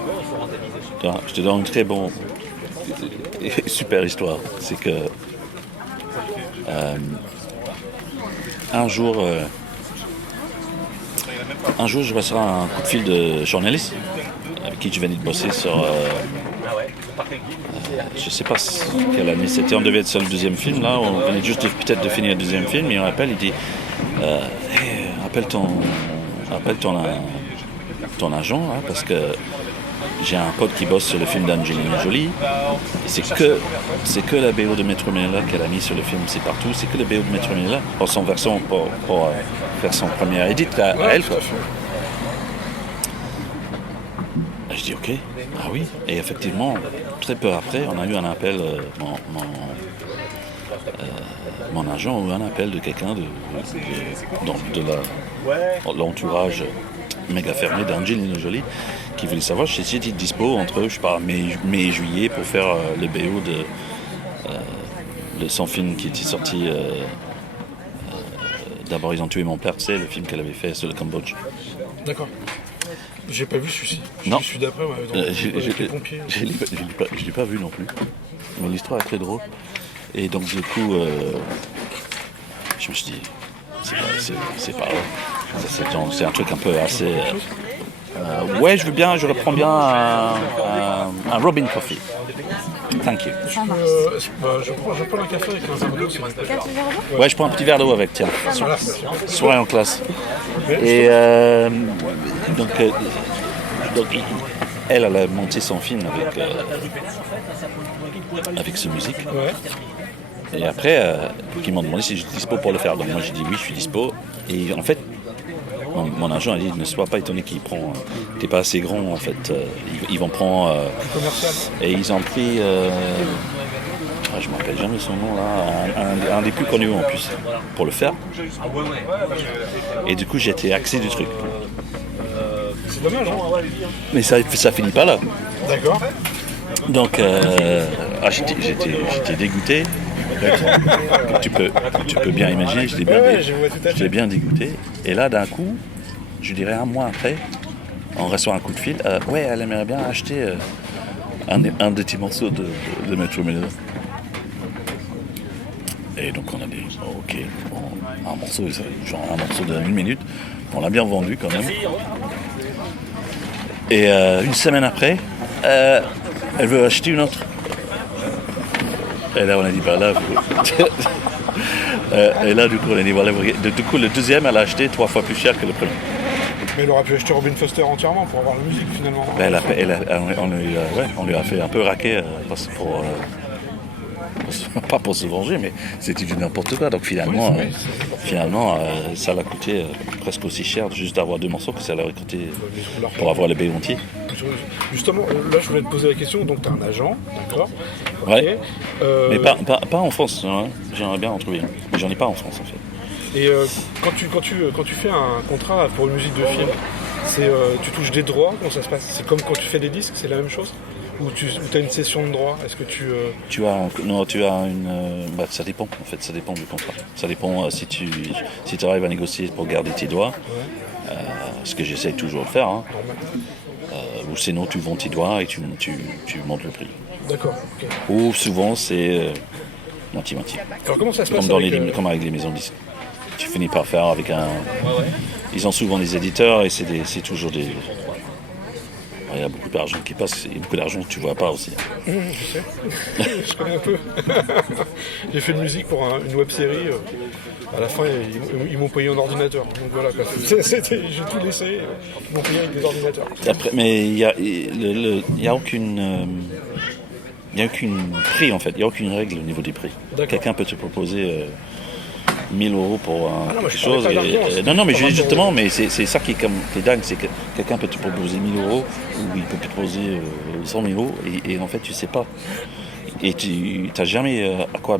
Je te donne une très super histoire. C'est que un jour je reçois un coup de fil de journaliste avec qui je venais de bosser sur. Je sais pas quelle année c'était, on devait être sur le deuxième film là, on venait juste peut-être de finir le deuxième film, il m'appelle, il dit hey, appelle ton ton agent, hein, parce que j'ai un pote qui bosse sur le film d'Angelina Jolie. Et c'est que la BO de Metro Miller qu'elle a mis sur le film, c'est partout. C'est que la BO de Metro Miller pour son version, pour faire son premier edit à elle. Quoi. Et je dis ok, ah oui. Et effectivement, très peu après, on a eu un appel, mon agent a eu un appel de quelqu'un de l'entourage méga fermé d'Angelina Jolie qui voulait savoir si j'étais dispo entre, je sais pas, mai et juillet pour faire le BO de son film qui était sorti. D'abord, ils ont tué mon père, c'est le film qu'elle avait fait sur le Cambodge. D'accord. J'ai pas vu celui-ci. Non. Je suis d'après, avec les pompiers. Je l'ai pas vu non plus. Mais l'histoire est très drôle. Et donc, du coup, je me suis dit, c'est pas. C'est un truc un peu assez. Ouais, je reprends bien un Robin Coffee. Thank you. Je prends un café avec un verre d'eau. Ouais, je prends un petit verre d'eau avec, tiens. Soirée en classe. Et donc, elle a monté son film avec ce musique. Ouais. Et après, ils m'ont demandé si je suis dispo pour le faire. Donc moi j'ai dit oui, je suis dispo. Et en fait, mon agent a dit ne sois pas étonné qu'il prend. T'es pas assez grand en fait. Ils vont prendre. Commercial. Et ils ont pris. Je me rappelle jamais son nom là. Un des plus connus en plus pour le faire. Et du coup j'étais axé du truc. C'est dommage, hein. Mais ça finit pas là. D'accord. Donc j'étais dégoûté. Tu peux bien imaginer, j'étais bien dégoûté. Et là, d'un coup, je dirais un mois après, on reçoit un coup de fil. Ouais, elle aimerait bien acheter un des petits morceaux de Metro Miller. Et donc on a dit, ok, bon, un morceau de 1 minute, on l'a bien vendu quand même. Et une semaine après, elle veut acheter une autre. Et là, on a dit, bah là, et là, du coup, on a dit, voilà, du coup, le deuxième, elle a acheté 3 fois plus cher que le premier. Mais elle aurait pu acheter Robin Foster entièrement pour avoir la musique, finalement. On lui a fait un peu raquer, pas pour se venger, mais c'était du n'importe quoi. Donc finalement, ça l'a coûté presque aussi cher juste d'avoir 2 morceaux que ça l'aurait coûté pour avoir le B entier. Justement, là, je voulais te poser la question. Donc, tu as un agent, d'accord? Ouais. Mais pas en France. Hein. J'aimerais bien en trouver un. Mais j'en ai pas en France, en fait. Et quand tu fais un contrat pour une musique de film, tu touches des droits? Comment ça se passe? C'est comme quand tu fais des disques, c'est la même chose? Ou tu as une session de droit? Est-ce que tu as une... ça dépend, en fait. Ça dépend du contrat. Ça dépend si tu arrives à négocier pour garder tes droits. Ouais. Ce que j'essaie toujours de faire. Hein. Ou sinon, tu vends tes droits et tu montes le prix. D'accord. Okay. Ou souvent, c'est moitié-moitié. Alors, comment ça se passe comme avec les maisons de disques. Tu finis par faire avec un... Ils ont souvent des éditeurs et c'est toujours des... Il y a beaucoup d'argent qui passe, il y a beaucoup d'argent que tu vois pas aussi. Je sais, je connais un peu. J'ai fait de musique pour une web-série. À la fin, ils m'ont payé en ordinateur. Donc voilà, quoi. J'ai tout laissé. Ils m'ont payé avec des ordinateurs. Après, mais il y a aucune prix en fait. Il y a aucune règle au niveau des prix. D'accord. Quelqu'un peut te proposer 1 000 € pour quelque chose. Non, mais justement, mais c'est ça qui est dingue, c'est que quelqu'un peut te proposer 1 000 € ou il peut te proposer 100 000 € et en fait tu sais pas. Et tu n'as jamais à quoi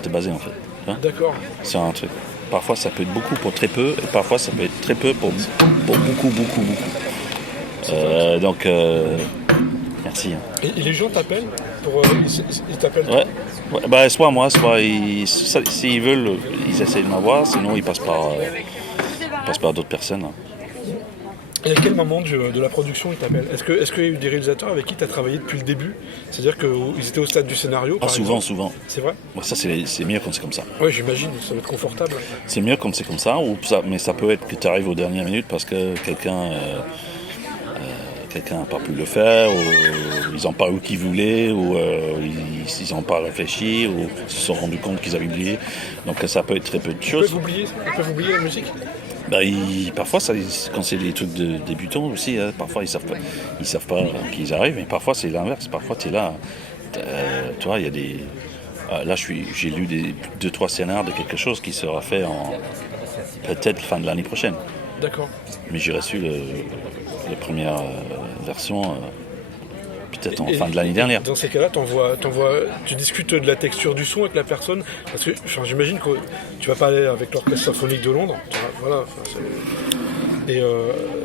te baser en fait. Hein? D'accord. C'est un truc. Parfois ça peut être beaucoup pour très peu et parfois ça peut être très peu pour beaucoup. Donc merci. Hein. Et les gens t'appellent ils t'appellent? Ouais. Soit moi, soit s'ils veulent, ils essayent de m'avoir, sinon ils passent par d'autres personnes. Et à quel moment de la production ils t'appellent? Est-ce qu'il y a eu des réalisateurs avec qui tu as travaillé depuis le début? C'est-à-dire qu'ils étaient au stade du scénario? Souvent. C'est vrai? Ça, c'est mieux quand c'est comme ça. Oui, j'imagine, ça va être confortable. C'est mieux quand c'est comme ça, mais ça peut être que tu arrives aux dernières minutes parce que quelqu'un n'a pas pu le faire, ou ils n'ont pas eu qu'ils voulaient, ou ils n'ont pas réfléchi, ou ils se sont rendus compte qu'ils avaient oublié. Donc ça peut être très peu de choses. Ils peuvent oublier la musique? Parfois, quand c'est des trucs de débutants aussi, parfois ils savent pas qu'ils arrivent, mais parfois c'est l'inverse. Parfois tu es là, tu vois, il y a des... là, j'ai lu 2-3 scénarios de quelque chose qui sera fait en peut-être fin de l'année prochaine. D'accord. Mais j'ai reçu la première version peut-être en fin de l'année dernière. Dans ces cas-là, tu discutes de la texture du son avec la personne, parce que j'imagine que tu vas pas aller avec l'Orchestre Symphonique de Londres. Voilà. Et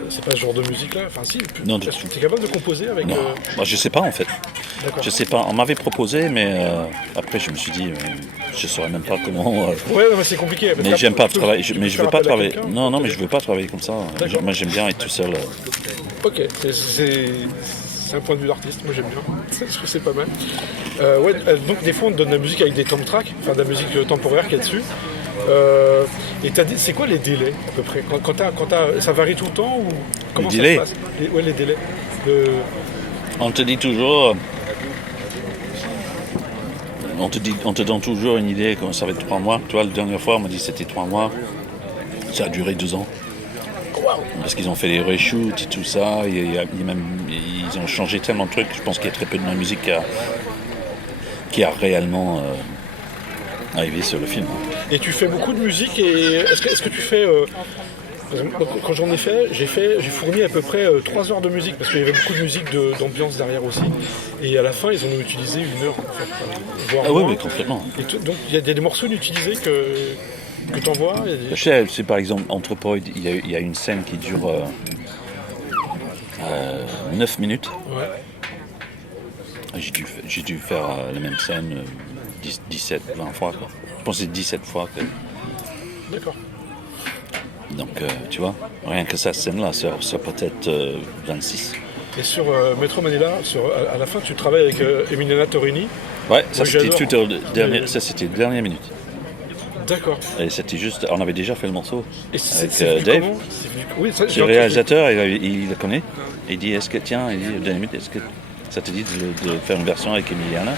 c'est pas ce genre de musique-là. Enfin, si. Non, tu es capable de composer avec. Non. Je sais pas en fait. D'accord. Je sais pas. On m'avait proposé, mais après je me suis dit, je saurais même pas comment. Ouais, mais c'est compliqué. Mais j'aime pas travailler. Mais je veux pas travailler. quelqu'un. Non, mais je veux pas travailler comme ça. Moi, j'aime bien être tout seul. Ok, c'est un point de vue d'artiste, moi j'aime bien, je trouve que c'est pas mal. Donc des fois on te donne de la musique avec des tom tracks, enfin de la musique temporaire qu'il y a dessus. Et c'est quoi les délais à peu près ça varie tout le temps ou comment les délais. Ça se passe les délais. On te dit toujours... On te donne toujours une idée quand ça va être 3 mois. Toi, la dernière fois, on m'a dit que c'était 3 mois. Ça a duré 2 ans. Parce qu'ils ont fait des reshoots et tout ça. Ils ont changé tellement de trucs. Je pense qu'il y a très peu de ma musique qui a réellement arrivé sur le film. Et tu fais beaucoup de musique et est-ce que tu fais... quand j'en ai fait, j'ai fourni à peu près 3 heures de musique parce qu'il y avait beaucoup de musique d'ambiance derrière aussi. Et à la fin, ils en ont utilisé 1 heure en fait. Voire moins. Oui, complètement. Et donc il y a des morceaux inutilisés que tu envoies. C'est par exemple Anthropoid, il y a une scène qui dure 9 minutes. Ouais. J'ai dû faire la même scène 17, 20 fois. Quoi. Je pense que c'est 17 fois. D'accord. Donc, tu vois, rien que cette scène-là, ça peut-être 26. Et sur Metro Manila, à la fin, tu travailles avec Emiliana Torini. Ouais, ça c'était la dernière minute. D'accord. Et c'était juste, on avait déjà fait le morceau avec Dave. Oui, le réalisateur, il le connaît. Il dit, est-ce que ça te dit de faire une version avec Emiliana?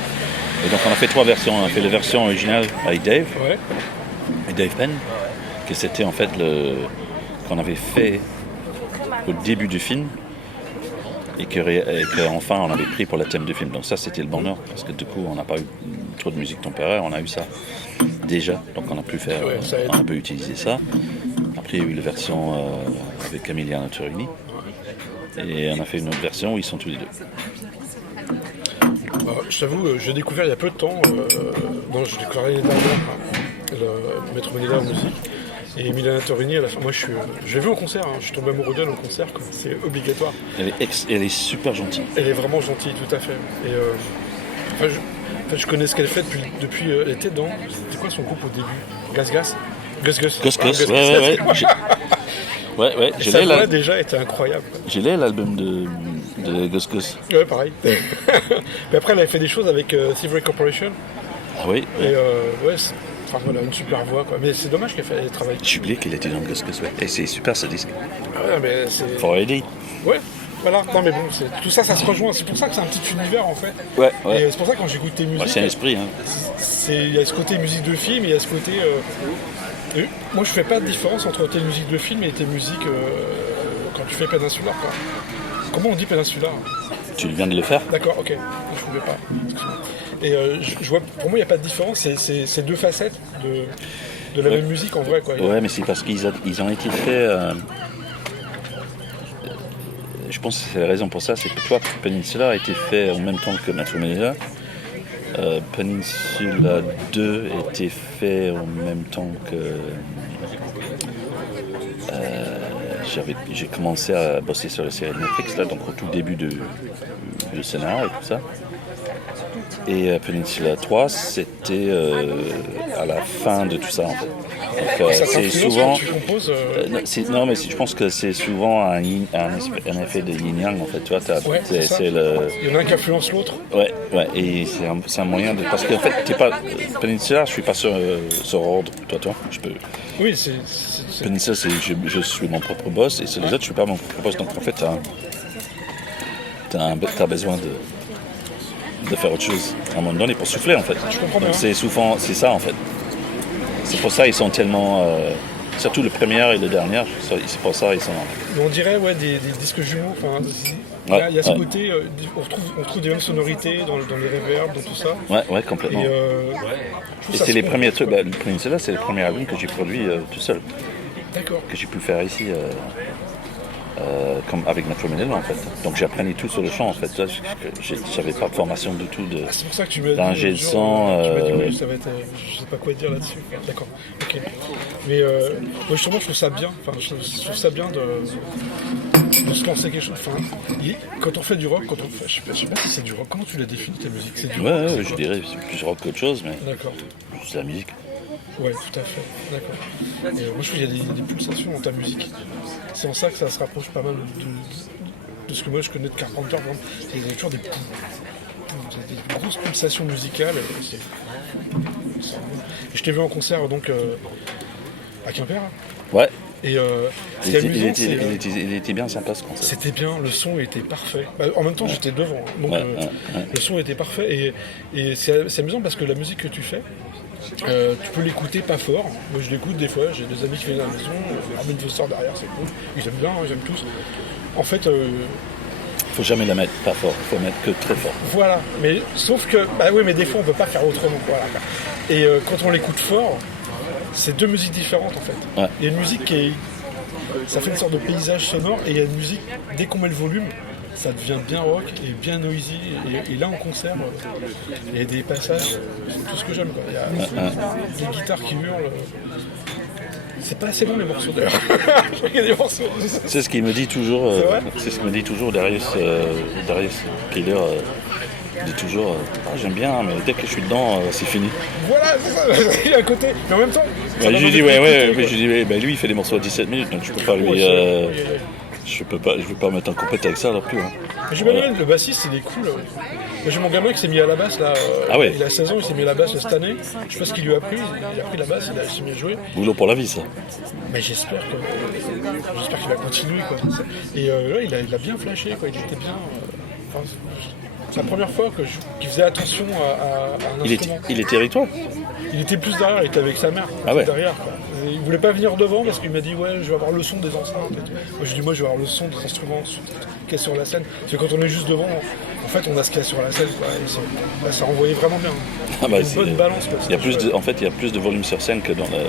Et donc on a fait 3 versions. On a fait la version originale avec Dave, et Dave Penn, que c'était en fait qu'on avait fait au début du film, et qu'enfin on avait pris pour le thème du film. Donc ça c'était le bonheur, parce que du coup on n'a pas eu trop de musique temporaire, on a eu ça déjà, donc on a pu faire, on a pu utiliser ça. Après il y a eu la version avec Emiliana Torini, et on a fait une autre version où ils sont tous les deux. Je t'avoue, j'ai découvert il y a peu de temps, j'ai découvert l'année dernière le Metro Manila en musique. Et Emiliana Torini, à la fin, moi je l'ai vue en concert, je suis tombé amoureux d'elle en concert, c'est obligatoire. Elle est super gentille. Elle est vraiment gentille, tout à fait. Et je connais ce qu'elle fait depuis elle était dans... C'était quoi son groupe au début? Gus. Ouais. Sa voix déjà était incroyable. J'ai lu l'album de Gus. Ouais, pareil. Mais après, elle avait fait des choses avec Thievery Corporation. Ah oui. Et voilà, une super voix, quoi. Mais c'est dommage qu'elle travaille. J'ai oublié qu'elle était dans Gus, ouais. Et c'est super ce disque. Ouais, mais c'est... For Eddie. Ouais, voilà. Non, mais bon, tout ça se rejoint. C'est pour ça que c'est un petit univers, en fait. Ouais. Et c'est pour ça que quand j'écoute tes musiques... C'est un esprit, hein. Il y a ce côté musique de film, et il y a ce côté... moi, je fais pas de différence entre tes musiques de film et tes musiques quand tu fais Peninsular, quoi. Comment on dit Peninsular? Tu viens de le faire? D'accord, ok. Je ne voulais pas. Excuse-moi. Et je vois, pour moi, il n'y a pas de différence. C'est 2 facettes de la même musique en vrai, quoi. Ouais, mais c'est parce qu'ils ont été faits. Je pense que c'est la raison pour ça, c'est que toi, Peninsula a été fait en même temps que Metro Manila. Peninsula 2 a été fait en même temps que. J'ai commencé à bosser sur la série de Netflix, là, donc au tout début du scénario et tout ça. Et Peninsula 3, c'était à la fin de tout ça, en fait. Donc, c'est souvent... non, mais je pense que c'est souvent un effet de yin-yang, en fait. Tu vois, il y en a un qui influence l'autre. Ouais, et c'est un moyen de... Parce qu'en fait, t'es pas... Peninsula, je suis pas sur ordre, toi, je peux... Oui, Peninsula, je suis mon propre boss, et sur les autres, je suis pas mon propre boss. Donc, en fait, t'as besoin de faire autre chose à un moment donné pour souffler, en fait. Je comprends bien. Donc c'est ça, en fait. C'est pour ça qu'ils sont tellement Surtout le premier et le dernier, c'est pour ça ils sont... Mais on dirait des disques jumeaux. Enfin, il y a ce côté, on retrouve des mêmes sonorités dans les reverbs, dans tout ça. Ouais, complètement. Et c'est les premiers trucs, le Peninsula, c'est le premier album que j'ai produit tout seul. D'accord. Que j'ai pu faire ici, comme avec Metro Manila en fait. Donc j'ai appris tout sur le champ en fait. Là, j'avais pas de formation du tout c'est pour ça que tu m'as dit. d'ingé de son. Tu m'as dit, oui, ça va être, je sais pas quoi dire là-dessus. D'accord. Ok. Mais moi justement, je trouve ça bien. Enfin, je trouve ça bien de se lancer quelque chose. Enfin, quand on fait du rock, je sais pas si c'est du rock. Comment tu l'as défini ta musique? C'est du rock? Ouais, je dirais c'est plus rock qu'autre chose, mais d'accord. C'est la musique. Ouais, tout à fait, d'accord. Moi je trouve qu'il y a des pulsations dans ta musique. C'est en ça que ça se rapproche pas mal de ce que moi je connais de Carpenter. Il y a toujours des grosses pulsations musicales. Et je t'ai vu en concert donc à Quimper. Ouais. Et il était bien sympa ce concert. C'était bien, le son était parfait. En même temps, j'étais devant, donc le son était parfait. Et c'est amusant parce que la musique que tu fais, tu peux l'écouter pas fort. Moi, je l'écoute des fois. J'ai des amis qui viennent à la maison. Armin Foster derrière, c'est cool. Ils aiment bien, ils aiment tous. En fait, faut jamais la mettre pas fort. Faut mettre que très fort. Voilà. Mais sauf que, oui, mais des fois, on peut pas faire autrement. Voilà. Et quand on l'écoute fort, c'est deux musiques différentes en fait. Ouais. Il y a une musique ça fait une sorte de paysage sonore, et il y a une musique, dès qu'on met le volume, ça devient bien rock et bien noisy. Et là en concert, il y a des passages, c'est tout ce que j'aime. Il y a des guitares qui hurlent. C'est pas assez long les morceaux d'ailleurs. Il y a des morceaux. C'est ce qu'il me dit toujours. C'est ce qu'il me dit toujours Darius Killer. Il dit toujours j'aime bien, mais dès que je suis dedans, c'est fini. Voilà, c'est ça. Il y a un côté. Mais en même temps. Je lui dis lui il fait des morceaux à 17 minutes, donc je peux pas lui. Je vais pas mettre en compétition avec ça non plus. Hein. J'ai bien aimé, le bassiste il est cool. J'ai mon gamin qui s'est mis à la basse là. Il a 16 ans, il s'est mis à la basse cette année. Je sais pas ce qu'il lui a appris. Il a pris la basse, il s'est mis à jouer. Boulot pour la vie ça. Mais j'espère qu'il va continuer quoi. Et là il a bien flashé quoi. Il était bien. C'est la première fois qu'il faisait attention à un instrument. Il était avec toi? Il était plus derrière, il était avec sa mère. Derrière, quoi. Il voulait pas venir devant parce qu'il m'a dit je vais avoir le son des enceintes. Moi je dis je vais avoir le son des instruments qui est sur la scène. Parce que quand on est juste devant, en fait on a ce qu'il y a sur la scène quoi. Et ça envoyait vraiment bien. Une bonne balance. Quoi. Il y a plus de volume sur scène que dans le.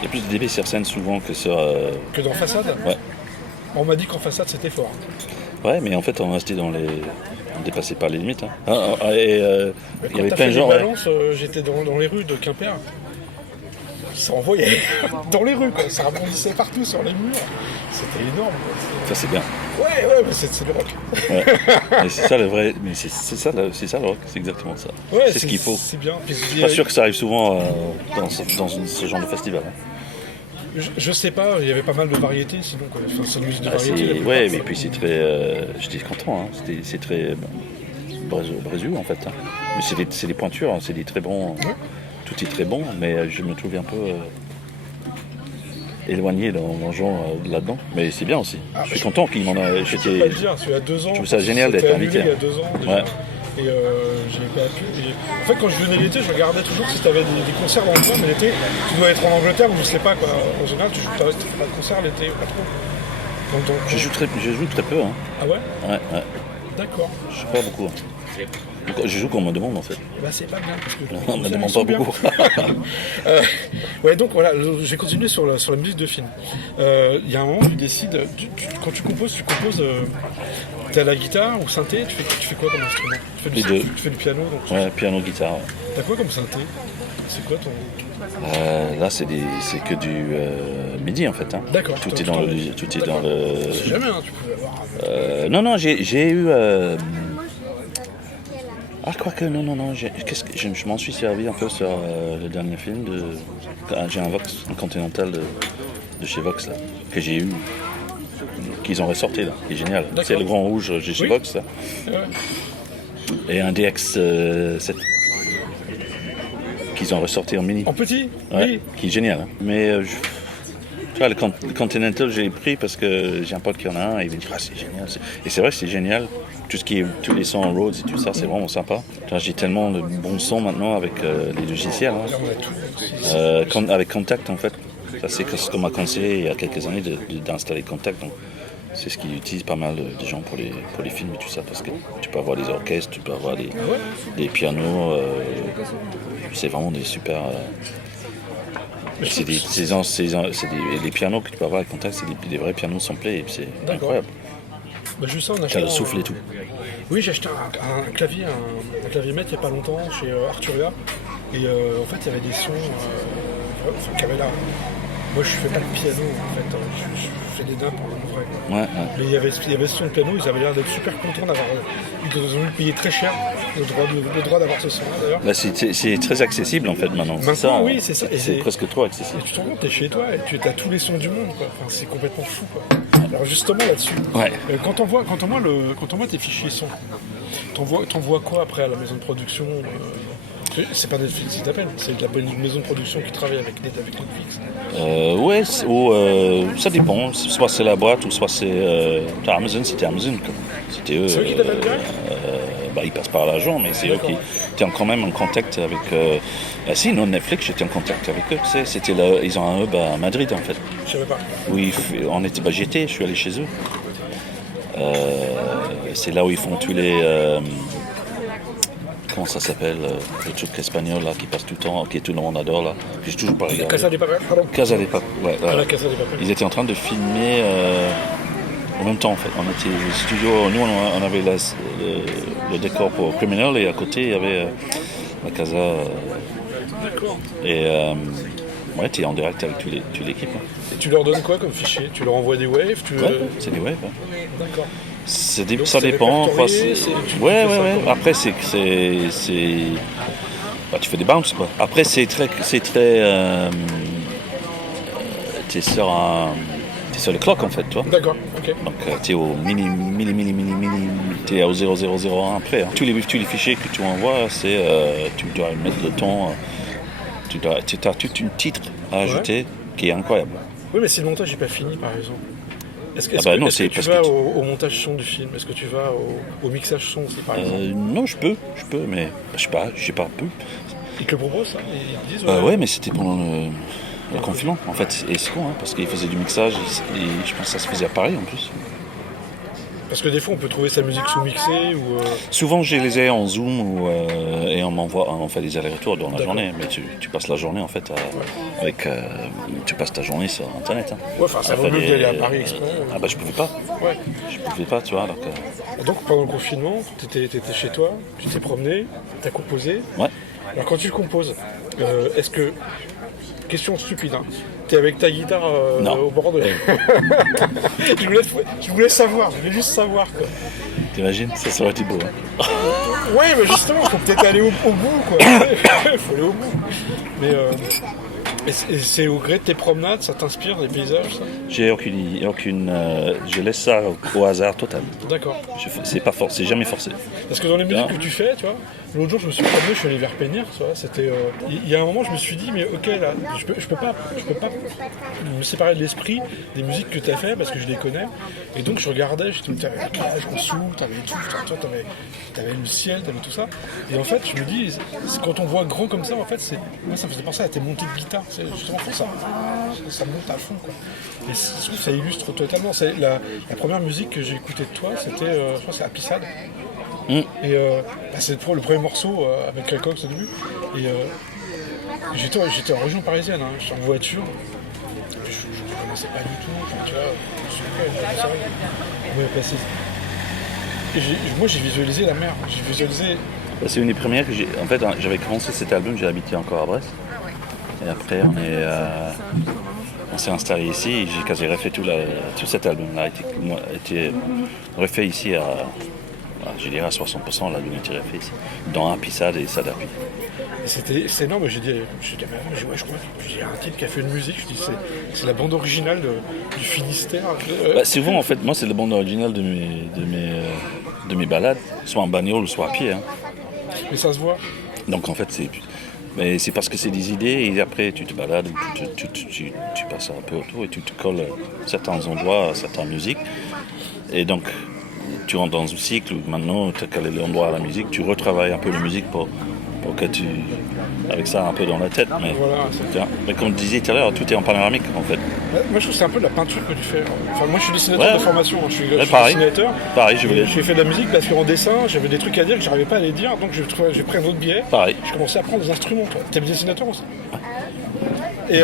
Il y a plus de dB sur scène souvent que sur. Que dans Façade. Ouais. On m'a dit qu'en Façade c'était fort. Ouais, mais en fait on restait dans les. On dépassait pas les limites. Hein. Il y avait plein de gens. J'étais dans les rues de Quimper. Ça envoyait dans les rues, quoi. Ça rebondissait partout sur les murs. C'était énorme. Quoi. Ça c'est bien. Ouais, mais c'est le rock. Ouais. Mais c'est ça le vrai. Mais c'est ça le rock. C'est exactement ça. Ouais, c'est ce qu'il faut. C'est bien. Je suis pas sûr que ça arrive souvent dans ce genre de festival. Hein. Je sais pas, il y avait pas mal de variétés sinon quoi. Enfin, c'est une musique de variété. Ouais, mais puis c'est très. J'étais content, hein. C'est très. Brésil en fait. Hein. Mais c'est des pointures, hein. C'est des très bons. Ouais. Tout est très bon, mais je me trouve un peu éloigné en mangeant là-dedans. Mais c'est bien aussi. Je suis content qu'il m'en a. Je peux pas le dire, il y a 2 ans. Je trouve ça génial d'être invité. Il y a 2 ans déjà. Ouais. Et j'ai pas pu. En fait, quand je venais l'été, je regardais toujours si tu avais des concerts dans le coin, mais l'été, tu dois être en Angleterre ou je sais pas quoi. En général, tu fais pas de concert l'été, pas trop. Donc, je joue très peu. Hein. Ah ouais? Ouais. D'accord. Je joue pas beaucoup. Hein. Je joue quand on me demande en fait. Bah c'est pas bien parce que on me demande pas beaucoup. Ouais, donc voilà, je vais continuer sur la musique de film. Il y a un moment où tu décides, quand tu composes, t'as la guitare ou synthé, tu fais quoi comme instrument? Tu fais du piano donc. Ouais, piano, guitare. Ouais. T'as quoi comme synthé? C'est quoi ton. Là c'est que du MIDI en fait. Hein. D'accord. Tout est dans le. C'est jamais tu pouvais avoir. Non, j'ai eu. Quoique, non. Je m'en suis servi un peu sur le dernier film. J'ai un Vox, un Continental de chez Vox, là, que j'ai eu, qu'ils ont ressorti, là, qui est génial. D'accord. C'est le grand rouge chez Vox, là. Ouais. Et un DX7, qu'ils ont ressorti en mini. En petit? Ouais, oui. Qui est génial. Hein. Mais tu vois, le Continental, j'ai pris parce que j'ai un pote qui en a un et il m'a dit c'est génial. Et c'est vrai que c'est génial. Tous les sons Rhodes et tout ça, c'est vraiment sympa. J'ai tellement de bons sons maintenant avec les logiciels. Hein. Avec Contact en fait. Ça, c'est ce qu'on m'a conseillé il y a quelques années d'installer Kontakt. Donc, c'est ce qu'ils utilisent pas mal de gens pour les films et tout ça, parce que tu peux avoir des orchestres, tu peux avoir des pianos. C'est vraiment des super. Les pianos que tu peux avoir avec Kontakt, c'est des vrais pianos samplés et c'est incroyable. Bah, juste ça, on a Tu as le souffle et tout. Oui, j'ai acheté un clavier maître il n'y a pas longtemps chez Arturia. Et en fait, il y avait des sons qui avaient là. Moi, je fais pas de piano en fait. Je fais des nappes en vrai. Ouais. Mais il y avait ce son de piano, ils avaient l'air d'être super contents d'avoir. Ils ont dû payer très cher le droit d'avoir ce son-là d'ailleurs. Là, c'est très accessible en fait maintenant. Maintenant, oui, c'est ça. C'est presque trop accessible. Et tu te rends compte, t'es chez toi et tu as tous les sons du monde, quoi. Enfin, c'est complètement fou, quoi. Alors justement là-dessus, quand on voit tes fichiers son, t'en vois quoi après à la maison de production c'est pas Netflix qui t'appelle, c'est la bonne maison de production qui travaille avec Netflix. Ça dépend. Soit c'est la boîte ou soit c'est Amazon. C'était Amazon. C'était eux. C'est eux qui t'appellent direct ils passent par l'agent, mais c'est eux qui étaient quand même en contact avec. Non, Netflix, j'étais en contact avec eux. C'était ils ont un hub à Madrid en fait. Je savais pas. Oui, je suis allé chez eux. C'est là où ils font tous les. Comment ça s'appelle le truc espagnol là qui passe tout le temps, que tout le monde adore là. Que j'ai toujours pas regardé. Casa de Papel, pardon. Casa de Papel, ouais. La Casa de Papel. Ils étaient en train de filmer en même temps en fait. On était au studio, nous on avait le décor pour Criminal et à côté il y avait la Casa. D'accord. Et tu es en direct avec toute l'équipe. Hein. Et tu leur donnes quoi comme fichier? Tu leur envoies des waves? C'est des waves. Ouais. D'accord. Ça dépend. Ouais. Après, tu fais des bounces, quoi. Après, c'est très. T'es sur le clock, en fait, tu vois. D'accord, ok. Donc, t'es au t'es au 0001 après. Hein. Tous les fichiers que tu envoies, tu dois mettre le temps. Tu as tout un titre à ajouter qui est incroyable. Oui, mais si le montage n'est pas fini, par exemple. Est-ce que tu vas au montage son du film? Est-ce que tu vas au mixage son aussi, par exemple? Non, je peux, mais je sais pas, peu. Ils te le proposent, ça? Ils disent, ouais, mais c'était pendant le confinement, en fait. Et c'est con, hein, parce qu'ils faisaient du mixage, et je pense que ça se faisait à Paris, en plus. Parce que des fois, on peut trouver sa musique sous-mixée ou... Souvent, je les ai en Zoom et on fait des allers-retours dans la journée. Mais tu passes la journée, en fait, tu passes ta journée sur Internet. Hein. Ouais, enfin, ça vaut mieux d'aller à Paris exprès. Je pouvais pas. Ouais. Je pouvais pas, tu vois. Donc, pendant le confinement, t'étais chez toi, tu t'es promené, t'as composé. Ouais. Alors, quand tu composes, est-ce que... Question stupide, hein. T'es avec ta guitare au bord de... je voulais savoir, je voulais juste savoir, quoi. T'imagines? Ça aurait été beau. Hein. Ouais, mais justement, faut peut-être aller au bout, quoi. Faut aller au bout. Mais c'est au gré de tes promenades, ça t'inspire, des paysages, ça? J'ai aucune je laisse ça au hasard total. D'accord. C'est jamais forcé. Parce que dans les musiques que tu fais, tu vois, l'autre jour je me suis promené, je suis allé vers Pénière, tu vois, c'était... Il y a un moment je me suis dit, mais ok, là, je peux pas me séparer de l'esprit des musiques que tu as fait parce que je les connais. Et donc je regardais, t'avais la plage en dessous, t'avais tout, toi t'avais le ciel, t'avais tout ça. Et en fait, je me dis, quand on voit grand comme ça, en fait, moi ça me faisait penser à tes montées de guitare. C'est justement pour ça monte à fond, quoi. Et je trouve que ça illustre totalement. La première musique que j'ai écoutée de toi, c'était, je crois, c'est Apissade. Et c'est le premier morceau avec Alcox au début. Et j'étais en région parisienne, hein, j'étais en voiture. Je ne connaissais pas du tout. Enfin, tu vois, je suis pas on m'avait passé. Et moi j'ai visualisé la mer. J'ai visualisé. C'est une des premières que j'ai. En fait, j'avais commencé cet album, j'ai habité encore à Brest. Et après, on s'est installé ici et j'ai quasi refait tout cet album-là a été refait ici je dirais à 60%, l'album a été refait ici, dans Apissade et Sadapi. C'est énorme, j'ai dit, je crois qu'il y a un type qui a fait une musique, je dis c'est la bande originale du Finistère. Souvent en fait, moi c'est la bande originale de mes balades, soit en bagnole, soit à pied. Hein. Mais ça se voit. Donc en fait mais c'est parce que c'est des idées et après tu te balades, tu passes un peu autour et tu te colles à certains endroits, à certaines musiques. Et donc tu rentres dans un cycle où maintenant tu as calé l'endroit à la musique, tu retravailles un peu la musique pour pour que tu... avec ça un peu dans la tête. Mais, Voilà, mais comme tu disais tout à l'heure, tout est en panoramique en fait. moi je trouve que c'est un peu de la peinture que tu fais. Enfin, moi je suis dessinateur Ouais. de formation, je suis pareil. dessinateur. Pareil, je voulais... J'ai fait de la musique parce qu'en dessin, j'avais des trucs à dire que j'arrivais pas à les dire, donc j'ai pris un autre biais. Pareil. Je commençais à prendre des instruments, toi. T'es dessinateur aussi Et...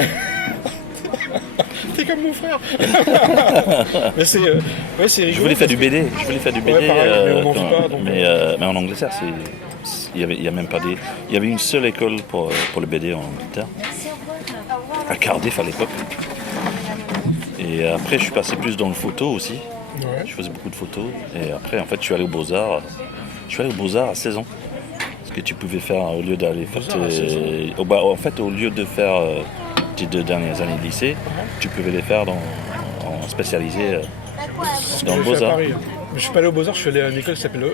T'es comme mon frère. Mais c'est rigolo. Je voulais faire du BD, Ouais, pareil, mais on n'en vit pas, donc... mais en Angleterre, il y a même pas des... Il y avait une seule école pour le BD en Angleterre, à Cardiff à l'époque. Et après, je suis passé plus dans le photo aussi. Ouais. Je faisais beaucoup de photos. Et après, en fait, je suis allé aux Beaux-Arts. Je suis allé aux Beaux-Arts à 16 ans. Ce que tu pouvais faire au lieu d'aller faire... en fait, au lieu de faire tes 2 dernières années de lycée, tu pouvais les faire en spécialisé dans le Je l'ai fait à Beaux-Arts. Paris. Mais je suis pas allé aux Beaux-Arts, je suis allé à une école qui s'appelle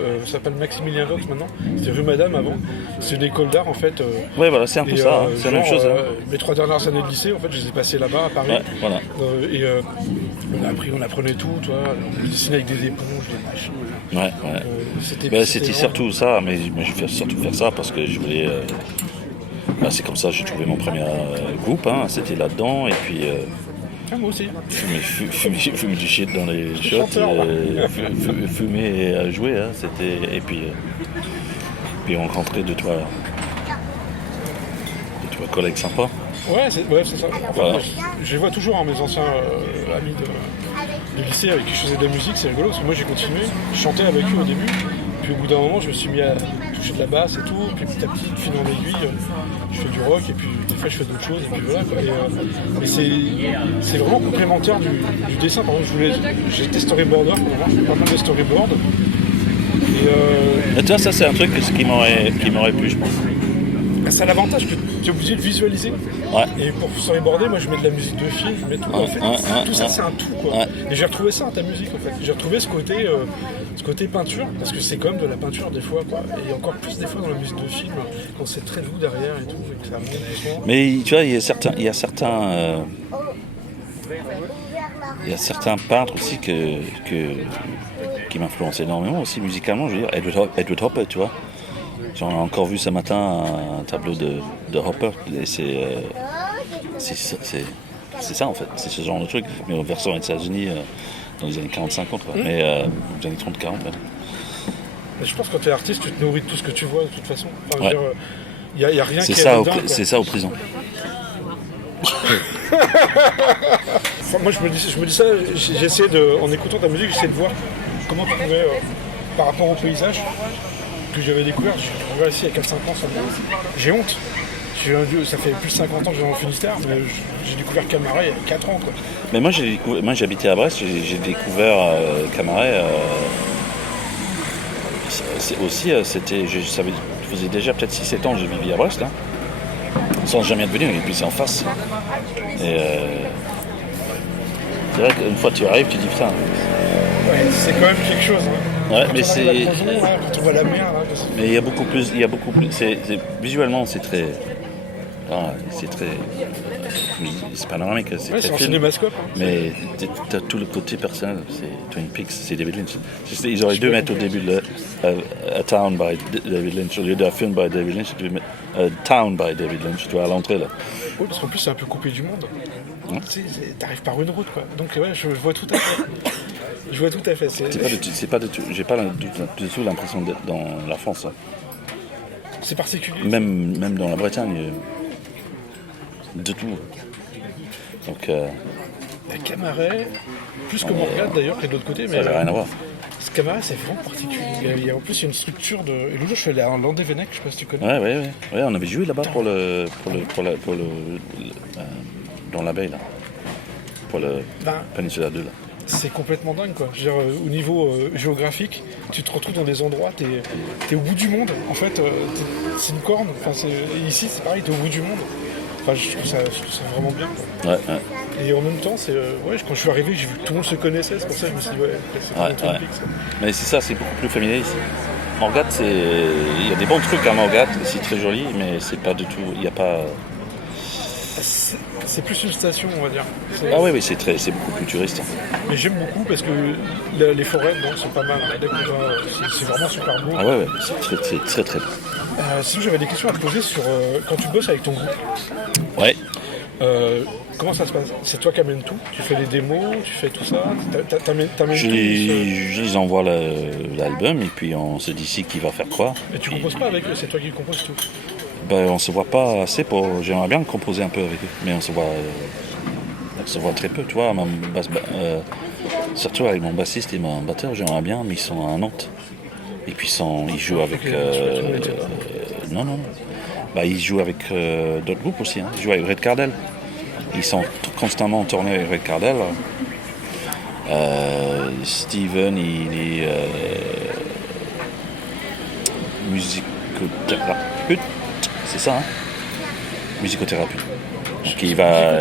Maximilien Vox maintenant. C'était rue Madame avant. C'est une école d'art en fait. Ouais, voilà, c'est un peu ça, hein. C'est la même chose. Hein. Mes 3 dernières années de lycée, en fait, je les ai passées là-bas à Paris. Ouais, voilà. On apprenait tout, tu vois. On dessinait avec des éponges, des machins. Ouais. C'était surtout ça, mais je vais surtout faire ça parce que je voulais. C'est comme ça que j'ai trouvé mon premier groupe, hein. C'était là-dedans, et puis. Moi aussi. Fumer du shit dans les shots, fumer et jouer, hein. C'était. Et puis rencontrer 2-3 collègues sympas. Ouais, c'est ça. Enfin, Voilà. je les vois toujours, hein, mes anciens amis de lycée avec qui je faisais de la musique, c'est rigolo parce que moi j'ai continué, je chantais avec eux au début, puis au bout d'un moment je me suis mis à toucher de la basse et tout, puis petit à petit, de fil en aiguille, je fais du rock et puis des fois je fais d'autres choses et puis voilà quoi. Mais c'est vraiment complémentaire du dessin. Par exemple, j'étais storyboarder, je fais pas mal de storyboard. Et toi, ça c'est un truc qui m'aurait plu, je pense. Ça a l'avantage que tu es obligé de visualiser. Ouais. Et pour storyboarder, moi je mets de la musique de film, je mets tout. En fait, tout ça c'est un tout quoi. Ouais. Et j'ai retrouvé ça dans ta musique en fait. J'ai retrouvé ce côté peinture, parce que c'est quand même de la peinture des fois quoi. Et encore plus des fois dans la musique de film, quand c'est très doux derrière et tout, et que ça monte doucement. Mais tu vois, il y a certains peintres aussi qui m'influencent énormément aussi musicalement. Je veux dire, Edward Hopper, tu vois. J'en ai encore vu ce matin un tableau de Hopper. Et c'est ça en fait, c'est ce genre de truc. Mais en version aux États-Unis dans les années 40-50, quoi. Mais les années 30-40. Ouais. Je pense que quand tu es artiste, tu te nourris de tout ce que tu vois de toute façon. Enfin, Ouais. il y a rien C'est qui est ça, anodin, quoi. c'est ça aux prisons. Enfin, moi je me dis ça, j'ai essayé en écoutant ta musique, j'essaie de voir comment tu pouvais, par rapport au paysage que j'avais découvert, j'ai découvert ici il y a 4-5 ans seulement. J'ai honte. Ça fait plus de 50 ans que je vais en Finistère, mais j'ai découvert Camaret il y a 4 ans quoi. Mais moi j'habitais à Brest, j'ai découvert Camaret. C'était, je faisais déjà peut-être 6-7 ans que je vivais à Brest, là, sans jamais être venu, et puis c'est en face. Et c'est vrai qu'une fois tu arrives, tu dis putain. Ouais, c'est quand même quelque chose. Hein. Ouais, quand mais on c'est. arrive à la maison, quand on voit la mer, là, Mais il y a beaucoup plus. Visuellement, c'est très. C'est très. C'est panoramique, c'est ouais, très c'est en film. cinémascope. Hein. Mais t'as tout le côté personnel, c'est Twin Peaks, c'est David Lynch. Ils auraient dû mettre au début A Town by David Lynch. Au lieu d'un film by David Lynch, tu mettre A Town by David Lynch, tu vois, à l'entrée là. Oui, parce qu'en plus c'est un peu coupé du monde. Ouais. Tu sais, t'arrives par une route quoi. Donc ouais, je vois tout à fait. Je vois tout à fait. C'est pas du tout. J'ai pas du tout l'impression d'être dans la France. Hein. C'est particulier. Même dans la Bretagne. De tout. Donc. La Camaret, plus que Morgane d'ailleurs, qui est de l'autre côté. Ça Mais n'a rien à voir. Ce Camaret, c'est vraiment particulier. En plus, il y a une structure de. Et l'autre jour, je suis allé à Landévennec, je sais pas si tu connais. Ouais, on avait joué là-bas dans la baie là. Pour le Peninsula 2 là. C'est complètement dingue quoi. Je veux dire, au niveau géographique, tu te retrouves dans des endroits, t'es au bout du monde. En fait, c'est une corne. Enfin, ici, c'est pareil, t'es au bout du monde. Enfin, je trouve ça vraiment bien. Quoi. Ouais. Et en même temps, quand je suis arrivé, j'ai vu que tout le monde se connaissait. C'est pour ça que je me suis dit, c'est comme Twin Peaks. Mais c'est ça, c'est beaucoup plus familier ici. Morgat, il y a des bons trucs à Morgat, c'est très joli, mais c'est pas du tout. Il n'y a pas. C'est plus une station, on va dire. Ah oui, c'est beaucoup plus touriste. Mais j'aime beaucoup parce que les forêts dedans sont pas mal. C'est vraiment super beau. Ah ouais, c'est très très beau. Sinon, j'avais des questions à te poser sur quand tu bosses avec ton groupe. Ouais. Comment ça se passe? C'est toi qui amènes tout? Tu fais les démos, tu fais tout ça? T'amènes Je tout? les envoie l'album et puis on se dit qui va faire quoi. Et tu composes pas avec eux, c'est toi qui composes tout? Ben, on se voit pas assez pour. J'aimerais bien composer un peu avec eux, mais on se voit très peu. Tu vois, surtout avec mon bassiste et mon batteur, j'aimerais bien, mais ils sont à Nantes. Et puis ils jouent avec. Non. Bah, ils jouent avec d'autres groupes aussi. Hein. Ils jouent avec Red Cardel. Ils sont constamment tournés avec Red Cardel. Steven, il est musicothérapeute. C'est ça, hein? Musicothérapeute. Donc il va.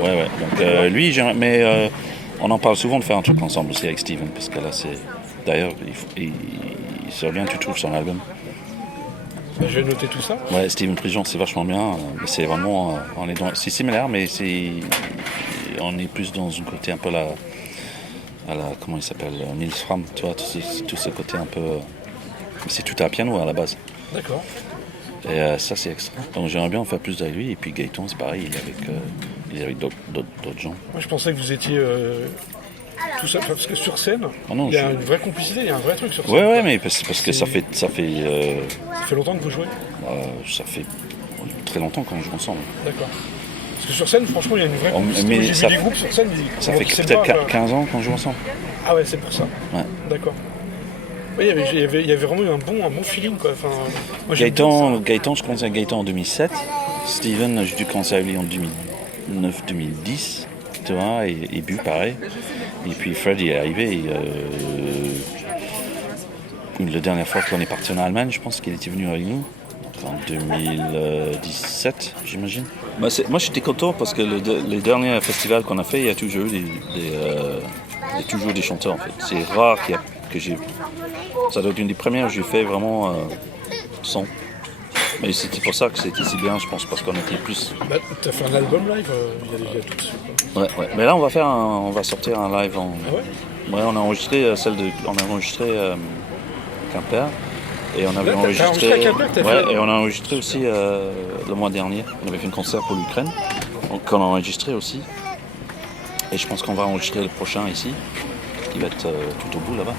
Ouais. Donc lui, mais on en parle souvent de faire un truc ensemble aussi avec Steven, parce que là, c'est. D'ailleurs, il serait bien que tu trouves son album. Je vais noter tout ça. Ouais, Steven Prigent, c'est vachement bien. Mais c'est vraiment. C'est similaire, mais on est plus dans un côté un peu à la comment il s'appelle? Nils Fram, tu vois, tout ce côté un peu. C'est tout à piano à la base. D'accord. Et ça, c'est extra. Donc j'aimerais bien en faire plus avec lui. Et puis Gaëtan, c'est pareil, il est avec d'autres gens. Moi, je pensais que vous étiez tout ça, parce que sur scène, non, il y a une vraie complicité, il y a un vrai truc sur scène. Ouais, mais parce que ça fait. Ça fait longtemps que vous jouez? Ça fait très longtemps qu'on joue ensemble. D'accord. Parce que sur scène, franchement, il y a une vraie complicité. Mais J'ai vu des groupes sur scène, ça fait peut-être 15 ans qu'on joue ensemble. Ah ouais, c'est pour ça. Ouais. D'accord. Oui, il y avait vraiment eu un bon feeling, quoi. Enfin, moi, Gaëtan, je commençais avec Gaëtan en 2007. Steven, j'ai dû commencer avec lui en 2009-2010. Tu vois, et Bu, pareil. Et puis Fred, il est arrivé. La dernière fois qu'on est parti en Allemagne, je pense qu'il était venu avec nous. En 2017, j'imagine. Moi, j'étais content parce que les derniers festivals qu'on a fait, il y a toujours eu toujours des chanteurs, en fait. C'est rare que j'ai... Ça doit être une des premières que j'ai fait vraiment sans. Mais c'était pour ça que c'était si bien, je pense, parce qu'on était plus... Bah, t'as fait un album live, il y a tout dessus. Ouais. Mais là, on va sortir un live en... Ah ouais? Ouais, on a enregistré Quimper. Et on avait enregistré... et on a enregistré aussi le mois dernier. On avait fait un concert pour l'Ukraine. Donc on a enregistré aussi. Et je pense qu'on va enregistrer le prochain ici, qui va être tout au bout là-bas.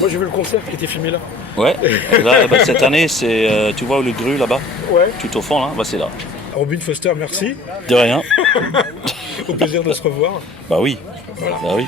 Moi j'ai vu le concert qui était filmé là. Ouais, là, cette année, c'est, tu vois le Gru là-bas? Ouais. Tout au fond là, c'est là. Robin Foster, merci. De rien. Au plaisir de se revoir. Bah oui. Voilà. Bah oui.